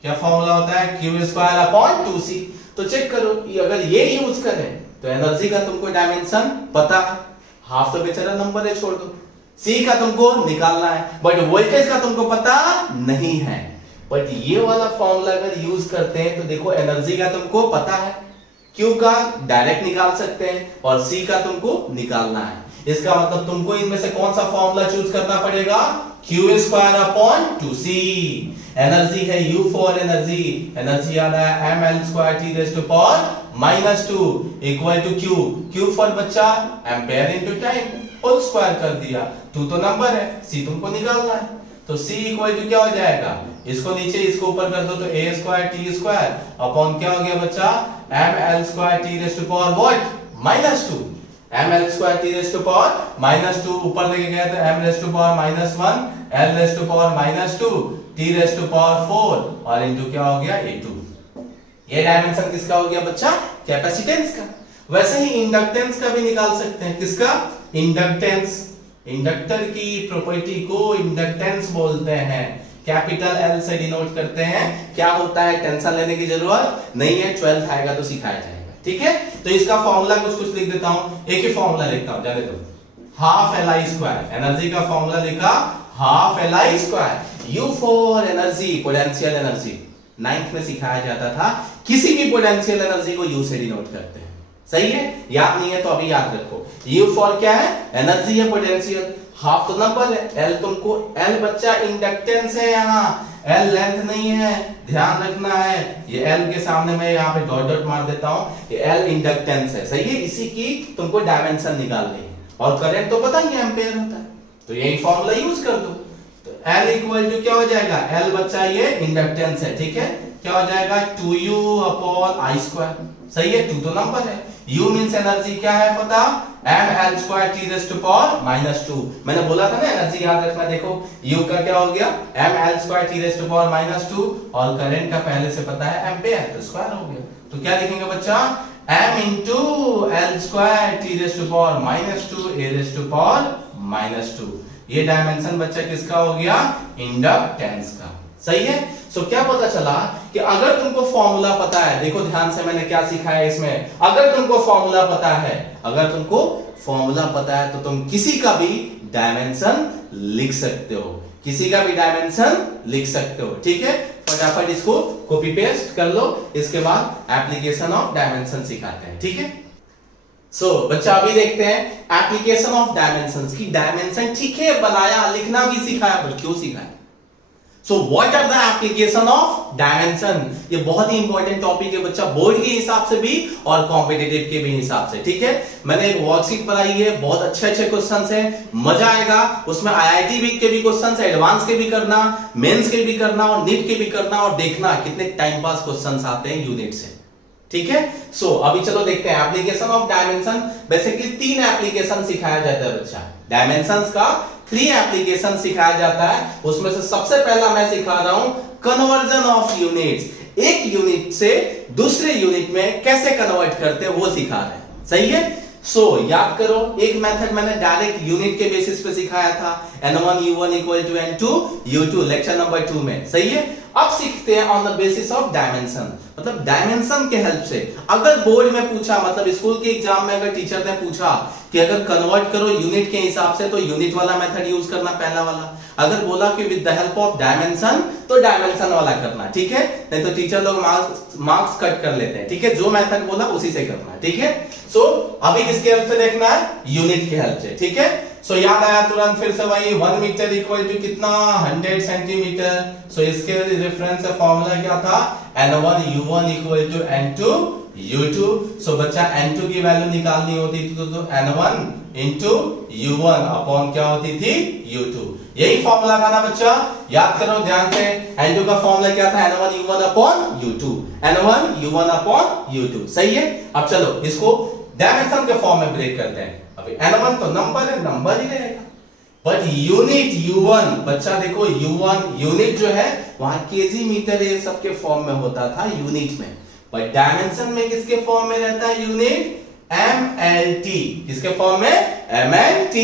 क्या फॉर्मूला होता है, Q स्क्वायर अपॉन 2C। तो चेक करो, अगर ये यूज करें तो एनर्जी का तुमको डायमेंशन पता है, हाफ तो बेचारा नंबर है, छोड़ दो। C का तुमको निकालना है, बट वोल्टेज का तुमको पता नहीं है। बट ये वाला फॉर्मूला अगर यूज करते हैं तो देखो एनर्जी का तुमको पता है, Q का डायरेक्ट निकाल सकते हैं और C का तुमको निकालना है। इसका मतलब तुमको इनमें से कौन सा फॉर्मूला चूज करना पड़ेगा, Q square upon 2C। Energy है U फॉर एनर्जी, एनर्जी आ रहा है ml square T raise to power minus 2 equal to Q for बच्चा ampere into time, whole square कर दिया। 2 तो नंबर है, C तुमको निकालना है, तो C इक्वल टू क्या हो जाएगा, इसको नीचे इसको ऊपर कर दो तो a square T square upon क्या हो गया बच्चा, ml square T raise to power what, minus 2। ml square T raise to power minus 2 ऊपर लेके गया तो m raise to power minus 1, l raise to power minus 2, t raise to power 4 और into क्या हो गया a2। ये dimension किसका हो गया बच्चा, कैपेसिटेंस का। वैसे ही इंडक्टेंस का भी निकाल सकते हैं। किसका, इंडक्टेंस। इंडक्टर की प्रॉपर्टी को इंडक्टेंस बोलते हैं, कैपिटल L से डिनोट करते हैं। क्या होता है, टेंशन लेने की जरूरत नहीं है, 12th आएगा तो सिखाया जाएगा। ठीक है, तो इसका फॉर्मूला कुछ लिख देता हूं, एक ही फॉर्मूला लिखता हूं, जाने दो। हाफ Li स्क्वायर, एनर्जी का फॉर्मूला लिखा half Li square. U for energy, potential energy, 9th में सिखाया जाता था, किसी भी पोटेंशियल एनर्जी को U से डिनोट करते हैं। सही है, याद नहीं है तो अभी याद रखो। U फॉर क्या है, एनर्जी है, पोटेंशियल, हाफ तो नंबर है, L तुमको, L बच्चा इंडक्टेंस है, यहाँ L लेंथ नहीं है, ध्यान रखना है। ये L के सामने मैं यहाँ पे डॉट डॉट मार देता हूँ, ये L इंडक्टेंस है। सही है, इसी की तुमको डायमेंशन निकालनी है, और करंट तो पता ही है, एम्पेयर होता है, तो यही फॉर्मूला यूज कर दो। तो L इक्वल टू क्या हो जाएगा, L बच्चा ये इंडक्टेंस है, ठीक है, क्या हो जाएगा 2U अपॉन I स्क्वायर। सही है, 2 तो नंबर है, U मींस एनर्जी क्या है पता, ml square T raise to power minus 2। मैंने बोला था ना एनर्जी याद रखना। देखो U का क्या हो गया, ml square T raise to power minus 2 और करंट का पहले से पता है एम्पियर, तो स्क्वायर हो गया। तो क्या लिखेंगे बच्चा, m into l square T raise to power minus 2 a raise to power minus 2। ये डायमेंशन बच्चा किसका हो गया, इंडक्टेंस का। सही है, सो क्या पता चला कि अगर तुमको फॉर्मूला पता है, देखो ध्यान से मैंने क्या सिखाया इसमें, अगर तुमको फॉर्मूला पता है, अगर तुमको फॉर्मूला पता है तो तुम किसी का भी डायमेंशन लिख सकते हो, किसी का भी डायमेंशन लिख सकते हो। ठीक है, फटाफट इसको कॉपी पेस्ट कर लो, इसके बाद एप्लीकेशन ऑफ डायमेंशन सिखाते हैं। ठीक है, बच्चा अभी देखते हैं एप्लीकेशन ऑफ डायमेंशंस की। डायमेंशन ठीक है बनाया, लिखना भी सिखाया, पर क्यों सिखाया? What are the application of dimension? ये बहुत ही इंपॉर्टेंट टॉपिक है बच्चा, बोर्ड के हिसाब से भी और कॉम्पिटिटिव के भी हिसाब से। ठीक है, मैंने एक वर्कशीट बनाई है, बहुत अच्छे अच्छे क्वेश्चंस हैं, मजा आएगा उसमें। आईआईटी वीक के भी क्वेश्चंस है, एडवांस के भी करना, मेंस के भी करना और नीट के भी करना, और देखना कितने टाइम पास क्वेश्चंस आते हैं यूनिट से। ठीक है, अभी चलो देखते हैं application of dimension. Basically 3 application सिखाया जाता है बच्चा, डायमेंशंस का 3 एप्लीकेशन सिखाया जाता है। उसमें से सबसे पहला मैं सिखा रहा हूं कन्वर्जन ऑफ यूनिट्स। एक यूनिट से दूसरे यूनिट में कैसे कन्वर्ट करते हैं वो सिखा रहे हैं। सही है, याद करो, एक मेथड मैंने डायरेक्ट यूनिट के बेसिस पे सिखाया था, n1 u1 equal to n2 u2 lecture number 2 में। सही है, अब सीखते हैं on the basis of dimension, मतलब डायमेंशन के हेल्प से। अगर बोर्ड में पूछा, मतलब स्कूल के एग्जाम में अगर टीचर ने पूछा कि अगर कन्वर्ट करो यूनिट के हिसाब से, तो यूनिट वाला मेथड यूज करना पहला वाला। अगर बोला कि with the help of dimension, तो डायमेंशन वाला करना। ठीक है, नहीं तो टीचर लोग मार्क्स कट कर लेते हैं। ठीक है, जो मेथड बोला उसी से करना। ठीक है, अभी किसके हेल्प से देखना है? यूनिट के हेल्प से। ठीक है, याद आया तुरंत फिर से वही 1 मीटर इक्वल टू कितना? 100 सेंटीमीटर। इसके रेफरेंस से फॉर्मूला क्या था? n1 u1 equal to n2 u2। बच्चा n2 की वैल्यू निकालनी होती थी तो n1 इंटू u1 अपॉन क्या होती थी? u2। यही फॉर्मूला था ना बच्चा, याद करो ध्यान से। n2 का फॉर्मूला क्या था? n1 u1 upon u2, n1 u1 upon u2। सही है, अब चलो इसको डायमेंशन के फॉर्म में ब्रेक करते हैं। अभी n1 तो नंबर है, नंबर ही रहेगा, बट यूनिट u1, बच्चा देखो u1 यूनिट जो है वहां केजी मीटर ये सबके फॉर्म में होता था यूनिट में, बट डायमेंशन में किसके फॉर्म में रहता है? Unit mlt। किसके फॉर्म में? mlt।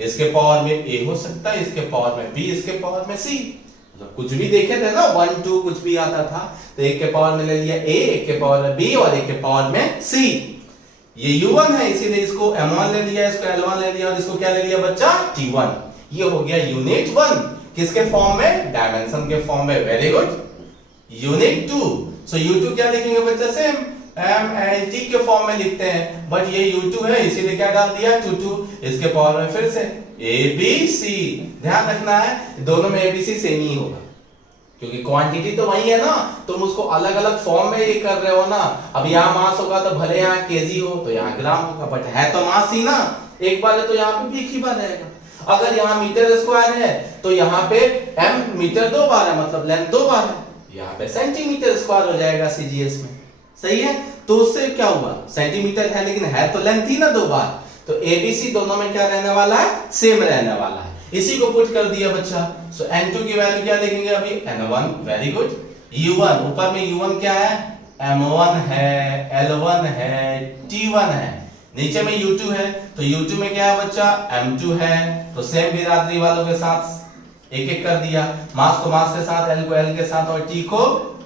इसके पावर में a हो सकता है, इसके पावर में b, इसके पावर में c। मतलब कुछ भी देखे थे ना, 1 2 कुछ भी आता था तो एक के पावर में ले लिया a, एक के पावर में b और एक के पावर में c। ये u1 है इसीलिए इसको m1 ले लिया, इसको l1 ले लिया और इसको क्या ले लिया बच्चा? t1। ये हो गया यूनिट 1। किसके फॉर्म में? डायमेंशन के फॉर्म में। Very good. यूनिट 2, u2 क्या लिखेंगे बच्चा? सेम mlt के फॉर्म में लिखते हैं, बट ये u2 है इसीलिए क्या डाल दिया? 2 2। इसके पावर में फिर से abc। ध्यान रखना है दोनों में abc सेम ही होगा, क्योंकि क्वांटिटी तो वही है ना, तुम उसको अलग अलग फॉर्म में ये कर रहे हो ना। अब यहाँ मास होगा तो भले यहाँ केजी हो तो यहाँ ग्राम होगा, बट है तो मास ही ना। एक बार है तो यहाँ पे भी एक ही बार रहेगा। अगर यहाँ मीटर स्क्वायर है तो यहाँ पे m मीटर 2 बार है, मतलब लेंथ 2 बार है, यहाँ पे सेंटीमीटर स्क्वायर हो जाएगा सीजीएस में। सही है, तो उससे क्या हुआ? सेंटीमीटर है लेकिन है तो लेंथ ही ना 2 बार, तो एबीसी दोनों में क्या रहने वाला है? सेम रहने वाला है। इसी को पुट कर दिया बच्चा। n2 की वैल्यू क्या लिखेंगे अभी? n1। Very good. u1, ऊपर में u1 क्या है? m1 है, l1 है, t1 है। नीचे में u2 है, तो u2 में क्या है बच्चा? m2 है। तो सेम बिरादरी वालों के साथ एक एक कर दिया, मास को मास के साथ, l को l के साथ और t को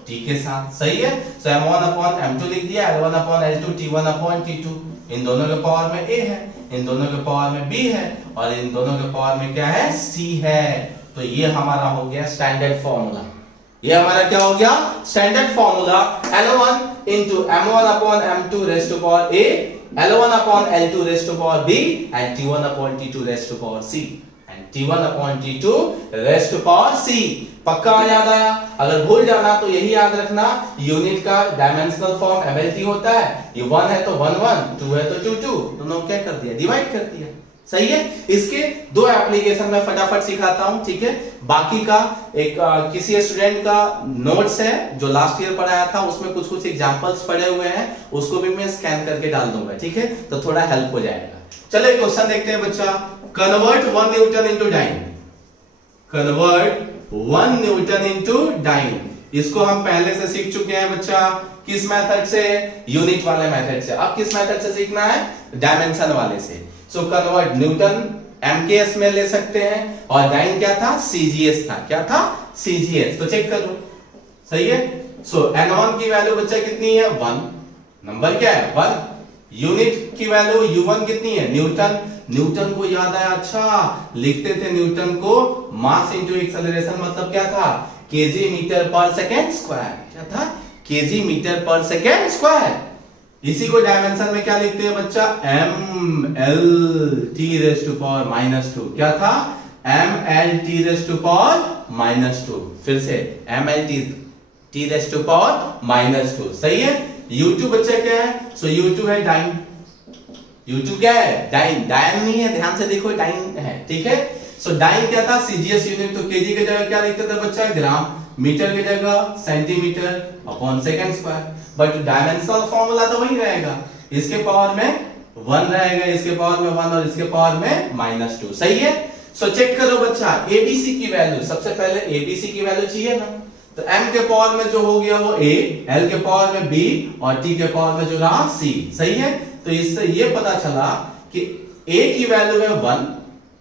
t के साथ। सही है, m1 अपॉन m2 लिख दिया, l1 upon l2, t1 upon t2। इन दोनों के पावर में a है, इन दोनों के पावर में b है और इन दोनों के पावर में क्या है? c है। तो ये हमारा हो गया स्टैंडर्ड फॉर्मूला। ये हमारा क्या हो गया? Standard formula. L1 into m1 upon m2 raised to power a, L1 upon L2 raised to power b and T1 upon T2 raised to power c and T1 upon T2 raised to power c। पक्का याद आया? अगर भूल जाना तो यही याद रखना, यूनिट का डायमेंशनल फॉर्म mlt होता है। ये 1 है तो 1 1, 2 है तो 2 2, दोनों क्या कर दिया? डिवाइड कर दिया। सही है, इसके 2 एप्लीकेशन में फटाफट सिखाता हूं। ठीक है, बाकी का एक किसी स्टूडेंट का नोट्स है जो लास्ट ईयर पढ़ाया था, उसमें कुछ कुछ एग्जांपल्स पड़े हुए हैं, उसको भी मैं स्कैन करके डाल दूंगा। ठीक है, तो थोड़ा हेल्प हो जाएगा। चलो एक क्वेश्चन देखते हैं बच्चा। Convert 1 newton into dyne. Convert 1 newton into dyne, इसको हम पहले से सीख चुके हैं बच्चा। किस मेथड से? यूनिट वाले मेथड से। अब किस मेथड से सीखना है? डायमेंशन वाले से। कन्वर्ट न्यूटन एमकेएस में ले सकते हैं और डाइन क्या था? सीजीएस था। क्या था? सीजीएस। तो चेक करो, सही है। n1 की वैल्यू बच्चा कितनी है? 1। नंबर क्या है? 1। यूनिट की वैल्यू u1 कितनी है? न्यूटन। न्यूटन को याद आया? अच्छा, लिखते थे न्यूटन को मास इनटू एक्सेलरेशन, मतलब क्या था? केजी मीटर पर सेकेंड स्क्वायर। क्या था? केजी मीटर पर सेकेंड स्क्वायर। इसी को डायमेंशन में क्या लिखते हैं बच्चा, mlt⁻²। क्या था, mlt⁻²। फिर से mlt⁻²। सही है। U2 बच्चा क्या है, सो U2 है डाइन। U2 क्या है, डाइन। डाइन नहीं है, ध्यान से देखो, डाइन है, ठीक है। सो डाइन क्या था, सीजीएस यूनिट, तो केजी की जगह क्या लिखते थे बच्चा, ग्राम। मीटर की जगह centimetre upon second square. But dimensional formula तो वही रहेगा, इसके पावर में 1 रहेगा, इसके पावर में 1 और इसके पावर में -2। सही है। सो चेक करो बच्चा, एबीसी की वैल्यू, सबसे पहले एबीसी की वैल्यू चाहिए ना, तो m के पावर में जो हो गया वो a, l के पावर में b और t के पावर में जो रहा c। सही है। तो इससे ये पता चला कि a की वैल्यू है 1,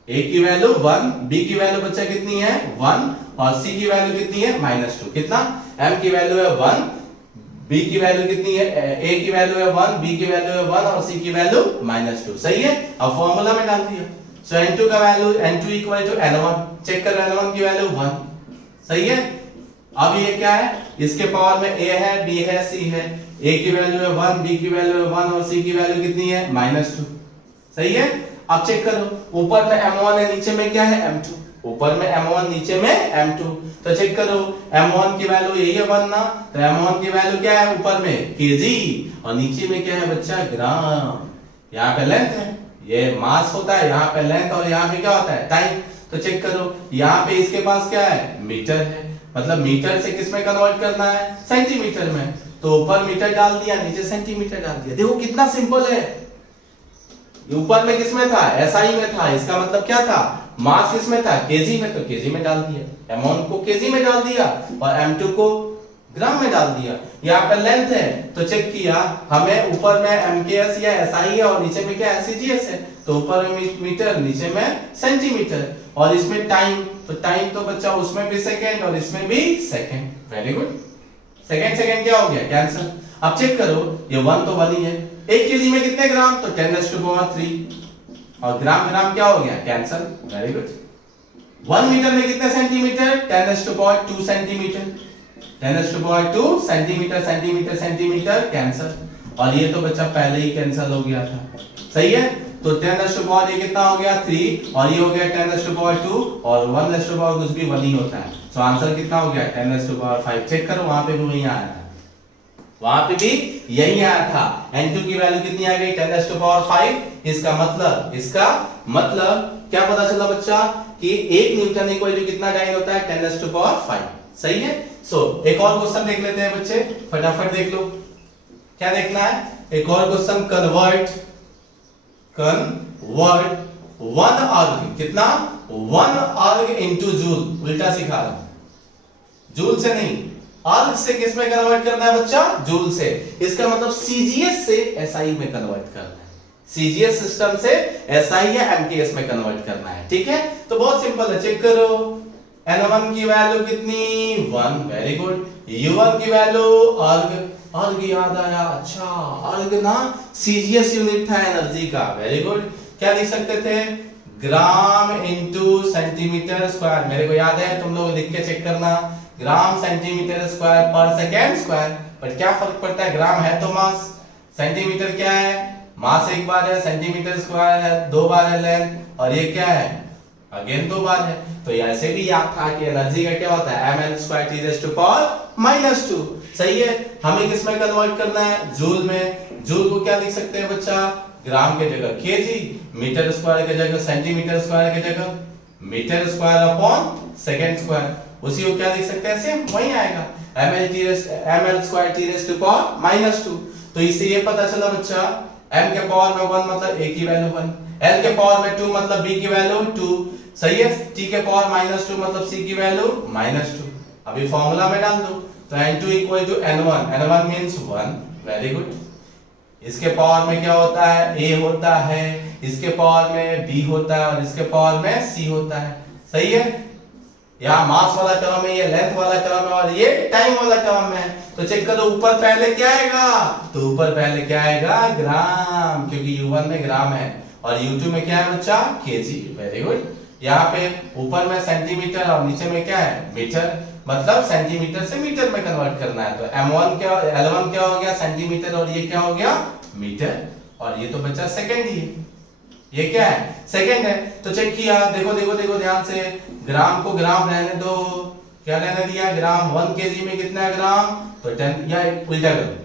a की वैल्यू 1, b की वैल्यू बच्चा कितनी है 1 और c की वैल्यू कितनी है -2। कितना, m की वैल्यू है 1, b की वैल्यू कितनी है, a की वैल्यू है 1, b की वैल्यू है 1 और c की वैल्यू -2। सही है। अब फॉर्मूला में डाल दिया, सो n2 का value n2 equal to n1। Check कर, n1 की वैल्यू 1। सही है। अब ये क्या है, इसके पावर में a है, b है, c है। a की वैल्यू है 1, b की वैल्यू है 1 और c की वैल्यू कितनी है -2। सही है। अब चेक करो, ऊपर में m1 है, नीचे में क्या है m2। ऊपर में m1, नीचे में m2। तो चेक करो, m1 की वैल्यू यही है 1 ना, तो m1 की वैल्यू क्या है, ऊपर में kg और नीचे में क्या है बच्चा, ग्राम। यहाँ पे लेंथ है, ये मास होता है, यहाँ पे लेंथ और यहाँ पे क्या होता है, टाइम। तो चेक करो, यहाँ पे इसके पास क्या है, मीटर है, मतलब मीटर से किस में कन्वर्ट करना है, सेंटीमीटर में। तो ऊपर मीटर डाल दिया, नीचे सेंटीमीटर डाल दिया। देखो कितना सिंपल है। ऊपर में किस में था, एसआई में था, इसका मतलब क्या था, मास किस में था, केजी में, तो केजी में डाल दिया। m1 को केजी में डाल दिया और m2 को ग्राम में डाल दिया। यहाँ पे लेंथ है, तो चेक किया, हमें ऊपर में mks या एसआई है और नीचे में क्या है, सीजीएस है। तो ऊपर में मीटर, नीचे में सेंटीमीटर और इसमें टाइम, तो टाइम तो बच्चा उसमें भी सेकंड और इसमें भी second. Very good. Second second क्या हो गया, कैंसिल। अब चेक करो, ये 1 तो 1 ही है। 1 केजी में कितने ग्राम, तो 10⁻³ और ग्राम ग्राम क्या हो गया, कैंसिल। Very good. 1 मीटर में कितने centimetre, 10⁻² centimetre. 10⁻² centimetre, centimetre, centimetre, cancel. और ये तो बच्चा पहले ही कैंसिल हो गया था। सही है। तो 10⁻, ये कितना हो गया 3 और ये हो गया 10⁻² और 1⁻, कुछ भी 1 ही होता है। तो आंसर कितना हो गया, 10⁻5। चेक करो, वहां पे भी वही आया था, वहां पे भी यही आया था। n2 की वैल्यू कितनी आ गई, 10⁻5। इसका मतलब क्या पता चला बच्चा, कि 1 न्यूटन इक्वल टू कितना डाइन होता है, 10⁻5। सही है। सो एक और क्वेश्चन देख लेते हैं बच्चे, फटाफट देख लो। क्या देखना है, एक और क्वेश्चन, कन्वर्ट 1 अर्ग, कितना 1 अर्ग इनटू जूल। उल्टा सिखा रहा हूं, जूल से नहीं, अर्ग से किस में कन्वर्ट करना है बच्चा, जूल से। इसका मतलब सीजीएस से एसआई में कन्वर्ट करना है, सीजीएस सिस्टम से एसआई या एमकेएस में कन्वर्ट करना है। ठीक है। तो बहुत सिंपल है, चेक करो, n1 की वैल्यू कितनी 1। Very good. u1 की वैल्यू, अर्ग, अर्ग याद आया, अच्छा अर्ग ना सीजीएस यूनिट था एनर्जी का। Very good. क्या लिख सकते थे, ग्राम इनटू सेंटीमीटर स्क्वायर। मेरे को याद है, तुम लोग लिख के चेक करना, ग्राम सेंटीमीटर स्क्वायर पर सेकेंड स्क्वायर। पर क्या फर्क पड़ता है, ग्राम है तो मास, सेंटीमीटर क्या है, मास एक बार है, सेंटीमीटर स्क्वायर है 2 बार है लेंथ, और ये क्या है, अगेन 2 बार है। तो ऐसे भी याद था कि एनर्जी का क्या होता है, ml²T⁻²। सही है। हमें किस में कन्वर्ट करना है, जूल में। जूल को क्या लिख सकते हैं बच्चा, ग्राम के जगह केजी, मीटर स्क्वायर के जगह सेंटीमीटर स्क्वायर के जगह metre square upon second square. उसी को क्या लिख सकते हैं, सेम वही आएगा, ml²T⁻²। तो इससे ये पता चला बच्चा, m के पावर में 1 मतलब a की वैल्यू 1, l के पावर में 2 मतलब b की वैल्यू 2। सही है। t के पावर -2 मतलब c की वैल्यू -2। अभी फॉर्मूला में डाल दो, तो n2 equal to n1, n1 means 1। Very good. इसके पावर में क्या होता है, a होता है, इसके पावर में b होता है और इसके पावर में c होता है। सही है। यहाँ मास वाला टर्म है, ये लेंथ वाला टर्म है और ये टाइम वाला टर्म है। तो चेक करो, ऊपर पहले क्या आएगा, तो ऊपर पहले क्या आएगा, ग्राम, क्योंकि u1 में ग्राम है और u2 में क्या है बच्चा, केजी। Very good. यहाँ पे ऊपर में सेंटीमीटर और नीचे में क्या है, मीटर, मतलब सेंटीमीटर से मीटर में कन्वर्ट करना है। तो m1 क्या, l1 क्या हो गया, सेंटीमीटर, और ये क्या हो गया, मीटर, और ये तो बच्चा सेकंड ही है, ये क्या है सेकंड है। तो चेक किया, देखो देखो देखो ध्यान से, ग्राम को ग्राम रहने दो, क्या रहने दिया ग्राम, 1 केजी में कितना ग्राम, तो 10, या उल्टा करो,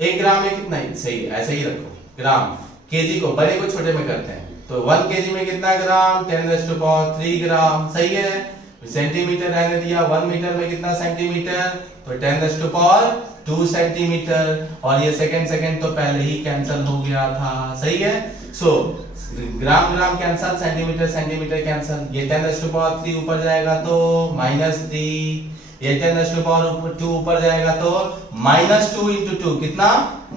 1 ग्राम में कितना है, सही ऐसे ही रखो, ग्राम केजी को बड़े को छोटे में करते हैं, तो 1 केजी में कितना ग्राम, 10⁻³ ग्राम, सही है। सेंटीमीटर रहने दिया, 1 मीटर में कितना सेंटीमीटर, तो 10⁻² सेंटीमीटर, और ये सेकंड तो पहले ही कैंसिल हो गया था, सही है। So gram gram cancel, centimetre centimetre cancel, ये 10⁻³ ऊपर जाएगा तो -3, ये 10⁻² ऊपर जाएगा तो -2 × 2 कितना,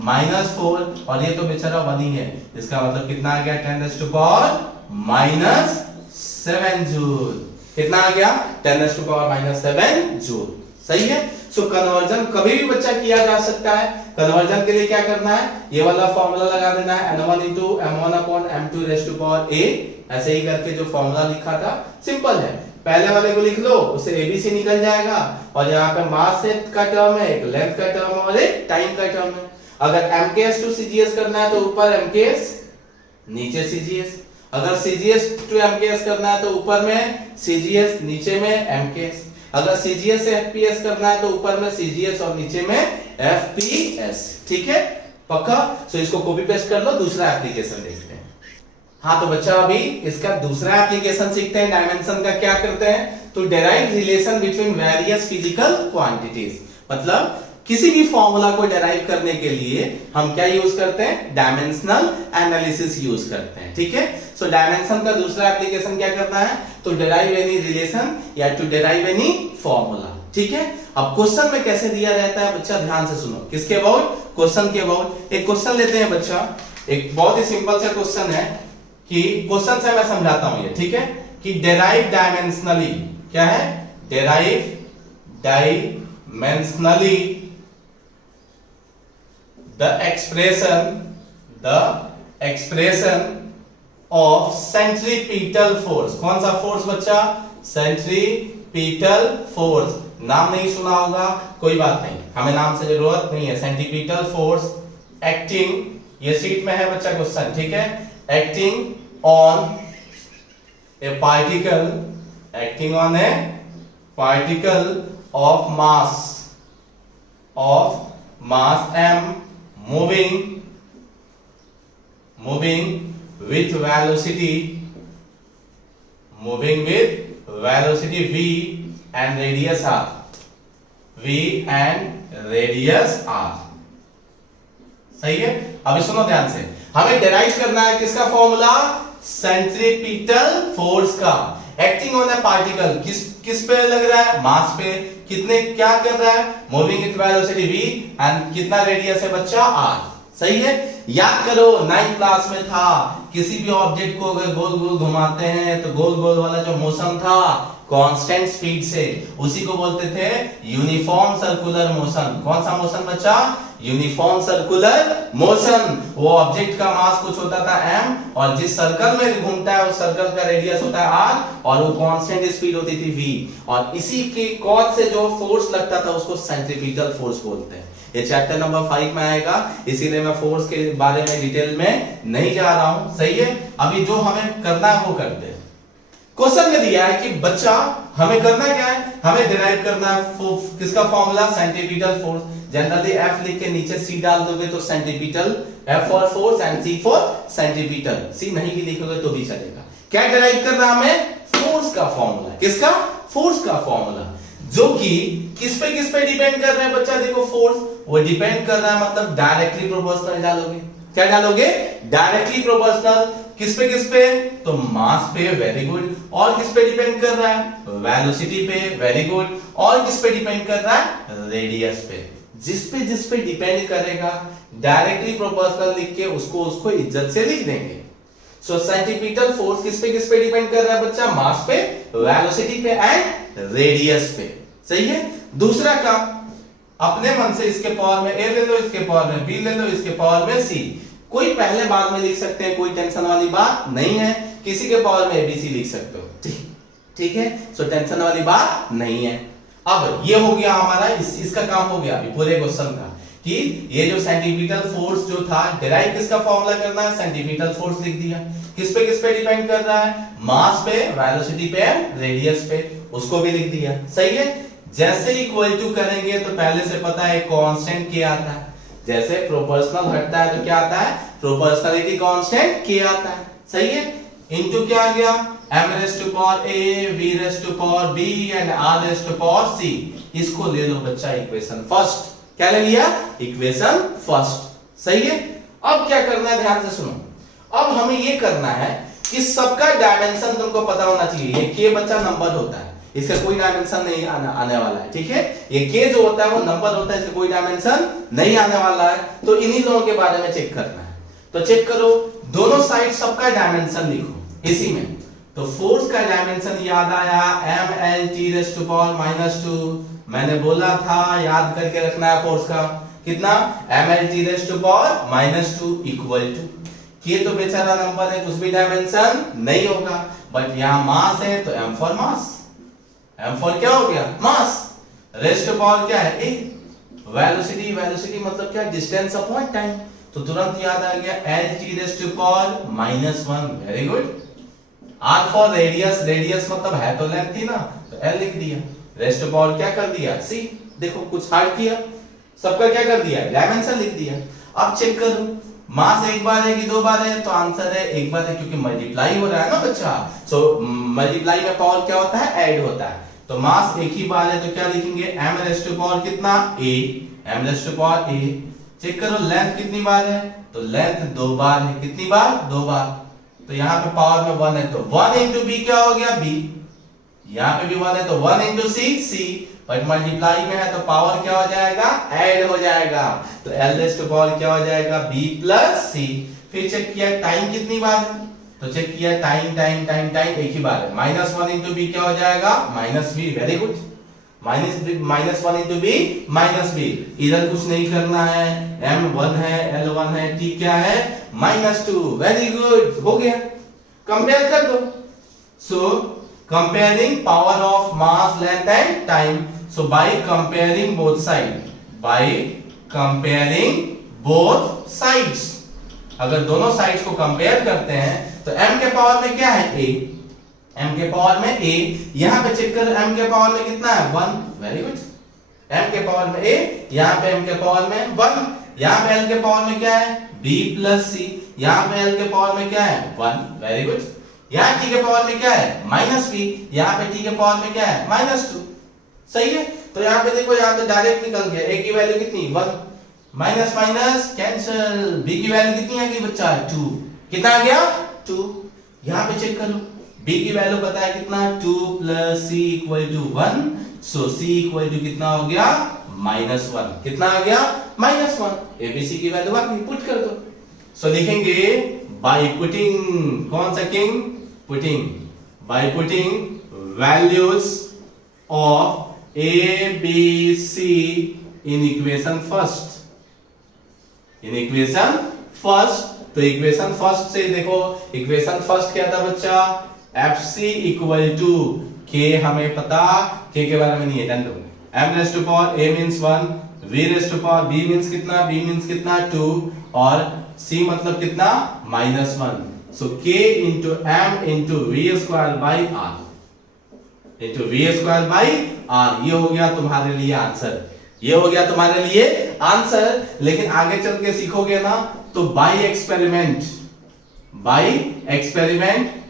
-4, और ये तो बेचारा 1 ही है, इसका मतलब कितना आ गया, 10⁻⁻7 जूल, कितना आ गया, 10⁻⁻7 जूल, सही है। सो कन्वर्जन कभी भी बच्चा किया जा सकता है। कन्वर्जन के लिए क्या करना है, ये वाला फॉर्मूला लगा देना है, n1 × m1/m2⁴, ऐसे ही करके जो फॉर्मूला लिखा था सिंपल है, पहले वाले को लिख लो, उससे एबीसी निकल जाएगा, और यहाँ पे मास का टर्म है, एक लेंथ का टर्म है और एक टाइम का टर्म है। अगर mks to cgs करना है तो ऊपर mks नीचे cgs, अगर cgs to mks करना है तो ऊपर में cgs नीचे में mks, अगर cgs से fps करना है तो ऊपर में cgs और नीचे में fps, ठीक है पक्का। सो इसको कॉपी पेस्ट कर लो, दूसरा एप्लीकेशन देखते हैं। हाँ तो बच्चा अभी इसका दूसरा एप्लीकेशन सीखते हैं, डायमेंशन का क्या करते हैं, तो derive relation between various physical quantities, मतलब किसी भी फॉर्मूला को डेराइव करने के लिए हम क्या यूज करते हैं, डायमेंशनल एनालिसिस यूज करते हैं, ठीक है। सो डायमेंशन का दूसरा एप्लीकेशन क्या करना है, तो डेराइव एनी रिलेशन या टू डेराइव एनी फॉर्मूला, ठीक है। अब क्वेश्चन में कैसे दिया रहता है बच्चा, ध्यान से सुनो, किसके अबाउट, क्वेश्चन के अबाउट। एक क्वेश्चन लेते हैं बच्चा, एक बहुत ही सिंपल सा क्वेश्चन है, कि क्वेश्चन से मैं समझाता हूं ये, ठीक है, कि डेराइव डायमेंशनली, क्या है, derive dimensionally the expression of centripetal force, कौन सा फोर्स बच्चा, सेंट्रीपिटल फोर्स, नाम नहीं सुना होगा, कोई बात नहीं, हमें नाम से जरूरत नहीं है। सेंट्रीपिटल फोर्स एक्टिंग, ये सीट में है बच्चा क्वेश्चन, ठीक है, acting on A particle, acting on A particle of mass m moving with velocity v and radius r, सही है। अभी सुनो ध्यान से, हमें डेराइव करना है किसका फॉर्मूला, सेंट्रीपिटल फोर्स का, एक्टिंग ऑन ए पार्टिकल, किस पे लग रहा है, मास पे, कितने क्या कर रहा है, moving with velocity v and कितना रेडियस है बच्चा r, सही है। याद करो 9th क्लास में था, किसी भी ऑब्जेक्ट को अगर गोल गोल घुमाते हैं तो गोल गोल वाला जो मोशन था कांस्टेंट स्पीड से, उसी को बोलते थे यूनिफॉर्म सर्कुलर मोशन। कौन सा मोशन बच्चा, यूनिफॉर्म सर्कुलर मोशन। वो ऑब्जेक्ट का मास कुछ होता था m, और जिस सर्कल में घूमता है उस सर्कल का रेडियस होता है r, और वो कांस्टेंट स्पीड होती थी v, और इसी के कॉज से जो फोर्स लगता था उसको सेंट्रीपिटल फोर्स बोलते हैं। ये चैप्टर नंबर 5 में आएगा, इसीलिए मैं फोर्स के बारे में डिटेल में नहीं जा रहा हूं, सही है। अभी जो हमें करना है वो करते हैं। क्वेश्चन में दिया है कि बच्चा हमें करना क्या है, हमें डिराइव करना है किसका formula, centripetal force. Generally F लिख के नीचे C डाल दोगे तो centripetal, F for force and C for centripetal, C नहीं भी लिखोगे तो भी चलेगा। क्या डिराइव करना है हमें, फोर्स का फॉर्मूला, किसका, फोर्स का फॉर्मूला, जो कि किस पे डिपेंड कर रहा है बच्चा, देखो फोर्स वो डिपेंड कर रहा है, मतलब डायरेक्टली प्रोपोर्शनल डालोगे, क्या डालोगे, डायरेक्टली प्रोपोर्शनल, किस पे, तो मास पे, वेरी गुड, और किस पे डिपेंड कर रहा है, वेलोसिटी पे, वेरी गुड, और किस पे डिपेंड कर रहा है, रेडियस पे। जिस पे डिपेंड करेगा डायरेक्टली प्रोपोर्शनल लिख के उसको इज्जत से लिख देंगे। सो सेंट्रीपिटल फोर्स किस पे डिपेंड कर रहा है बच्चा, मास पे, वेलोसिटी पे एंड रेडियस पे, सही है। दूसरा का अपने मन से इसके पावर में a ले लो, इसके पावर में b ले लो, इसके पावर में c, कोई पहले बाद में लिख सकते हैं, कोई टेंशन वाली बात नहीं है, किसी के पावर में abc लिख सकते हो, ठीक है। सो टेंशन वाली बात नहीं है। अब ये हो गया हमारा, इसका काम हो गया अभी पूरे क्वेश्चन का, कि ये जो सेंटीमीटर फोर्स जो था डिराइव किसका फॉर्मूला करना है, सेंटीमीटर फोर्स लिख दिया। किस पे डिपेंड कर रहा है, मास पे, वेलोसिटी पे, रेडियस पे, उसको भी लिख दिया। सही है। जैसे इक्वल टू करेंगे तो पहले से पता है कांस्टेंट के आता है, जैसे प्रोपोर्शनल हटता है तो क्या आता है, प्रोपोर्शनलिटी कांस्टेंट के आता है। सही है। इनटू क्या आ गया, m raised to power a, v raised to power b and r raised to power c। इसको ले लो बच्चा इक्वेशन फर्स्ट। क्या ले लिया, इक्वेशन फर्स्ट। सही है। अब क्या करना है, ध्यान से सुनो। अब हमें ये करना है कि सबका डायमेंशन तुमको पता होना चाहिए। ये k बच्चा नंबर होता है, इसका कोई डायमेंशन नहीं आने वाला है। ठीक है। ये k जो होता है वो नंबर होता है, इसका कोई डायमेंशन नहीं आने वाला है। तो इन्हीं लोगों के बारे में चेक करना है। तो चेक करो, दोनों साइड सबका डायमेंशन लिखो इसी में। तो फोर्स का डायमेंशन याद आया, mLt⁻²। मैंने बोला था याद करके रखना है फोर्स का, कितना, mLt⁻² इक्वल टू के। तो बेचारा नंबर है, कुछ भी डायमेंशन नहीं होगा, बट यहां मास है तो m for mass. m for क्या हो गया, मास। रेस्ट पावर क्या है, a। वेलोसिटी मतलब क्या, डिस्टेंस अपॉन टाइम। तो तुरंत याद आ गया Lt⁻⁻1। Very good. R for radius मतलब है तो लेंथ थी ना, तो L लिख दिया। रेस्ट पावर क्या कर दिया, C। देखो कुछ हार्ड किया, सबका क्या कर दिया, डायमेंशन लिख दिया। अब चेक करो, मास एक बार है कि दो बार है, तो आंसर है एक बार है, क्योंकि मल्टीप्लाई हो रहा है ना बच्चा। सो मल्टीप्लाई में पावर क्या होता है, ऐड होता है। तो मास एक ही बार है तो क्या लिखेंगे, m रेस्ट टू पावर कितना, a। m raise to power a। Check करो लेंथ कितनी बार है, तो लेंथ दो बार है। कितनी बार, दो बार। तो यहाँ पे पावर में 1 है तो 1 into b क्या हो गया, b। यहाँ पे भी 1 है तो 1 into c। बट मल्टीप्लाई में है तो पावर क्या हो जाएगा, ऐड हो जाएगा। तो l रेज़ टू पावर क्या हो जाएगा, b प्लस c। फिर चेक किया टाइम कितनी बार है, तो चेक किया टाइम एक ही बार है। -1 into b क्या हो जाएगा, -b। Very good. -1 into b -b। इधर कुछ नहीं करना है, m 1 है, l 1 है, t क्या है, -2। वेरी गुड, हो गया। कंपेयर कर दो। सो comparing power of mass, length and time. So by comparing both sides, अगर दोनों साइड्स को कंपेयर करते हैं तो m के पावर में क्या है, a। m के पावर में a। यहां पे चेक कर, m के पावर में कितना है, 1। Very good. m के पावर में a, यहां पे m के पावर में 1। यहां पे l के पावर में क्या है, b प्लस c। यहां पे l के पावर में क्या है, 1। Very good. यहां t के पावर में क्या है, -b। यहां पे t के पावर में क्या है, -2। सही है। तो यहां पे देखो, यहां पे डायरेक्ट निकल गया, a की वैल्यू कितनी, 1। माइनस माइनस कैंसिल, b की वैल्यू कितनी आ गई बच्चा, 2। कितना आ गया, 2। यहां पे चेक करो, b की वैल्यू पता है कितना, 2 plus c equal to 1। So c equal to कितना हो गया, -1। कितना आ गया, -1। abc की वैल्यू आ गई, पुट कर दो। सो लिखेंगे बाय पुटिंग, कौन सा king, putting, by putting values of a b c in equation first. In equation first, तो इक्वेशन फर्स्ट से देखो, इक्वेशन फर्स्ट क्या था बच्चा, fc इक्वल टू k। हमें पता, k के बारे में नहीं है, डन दो। m raise to power a means 1, v raise to power b means कितना, b मींस कितना, 2, और c मतलब कितना, -1। So k into m into v square by r into v square by r। ये हो गया तुम्हारे लिए आंसर, ये हो गया तुम्हारे लिए आंसर। लेकिन आगे चल के सीखोगे ना, तो बाय एक्सपेरिमेंट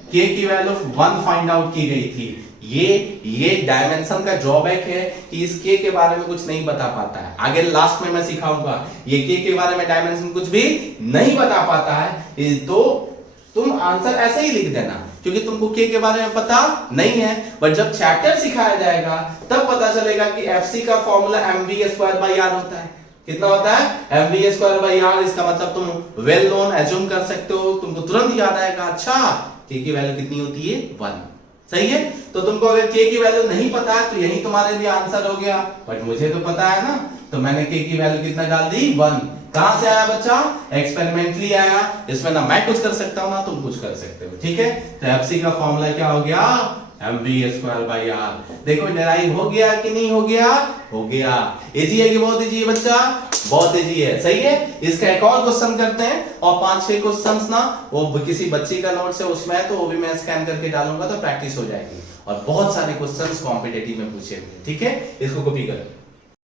k की वैल्यू 1 फाइंड आउट की गई थी। ये डायमेंशन का ड्रॉबैक है कि इस k के बारे में कुछ नहीं बता पाता है। आगे लास्ट में मैं सिखाऊंगा, ये k के बारे में डायमेंशन कुछ भी नहीं बता पाता है। तो तुम आंसर ऐसे ही लिख देना, क्योंकि तुमको k के बारे में पता नहीं है। बट जब चैप्टर सिखाया जाएगा तब पता चलेगा कि fc का फॉर्मूला mv²/r होता है। कितना होता है, mv²/r। इसका मतलब तुम वेल नोन एज्यूम कर सकते हो, तुमको तुरंत याद आएगा, अच्छा k की वैल्यू कितनी होती है, 1। सही है। तो तुमको अगर k की वैल्यू नहीं पता है तो यही तुम्हारे लिए आंसर हो गया। बट मुझे तो पता है ना, तो मैंने k की वैल्यू कितना डाल दी, 1। कहां से आया बच्चा, एक्सपेरिमेंटली आया। इसमें ना मैं कुछ कर सकता हूं ना तुम कुछ कर सकते हो। ठीक है। तो fc का फॉर्मूला क्या हो गया, mv²/r। देखो डिराइव हो गया कि नहीं हो गया? हो गया। इजी है कि बहुत इजी है बच्चा? बहुत इजी है, सही है। इसका एक और क्वेश्चन करते हैं, और 5-6 क्वेश्चंस ना वो किसी बच्ची का नोट से उसमें है, तो वो भी मैं स्कैन करके डालूंगा तो प्रैक्टिस हो जाएगी। और बहुत सारे क्वेश्चंस कॉम्पिटिटिव में पूछे हुए, ठीक है, इसको कॉपी करो।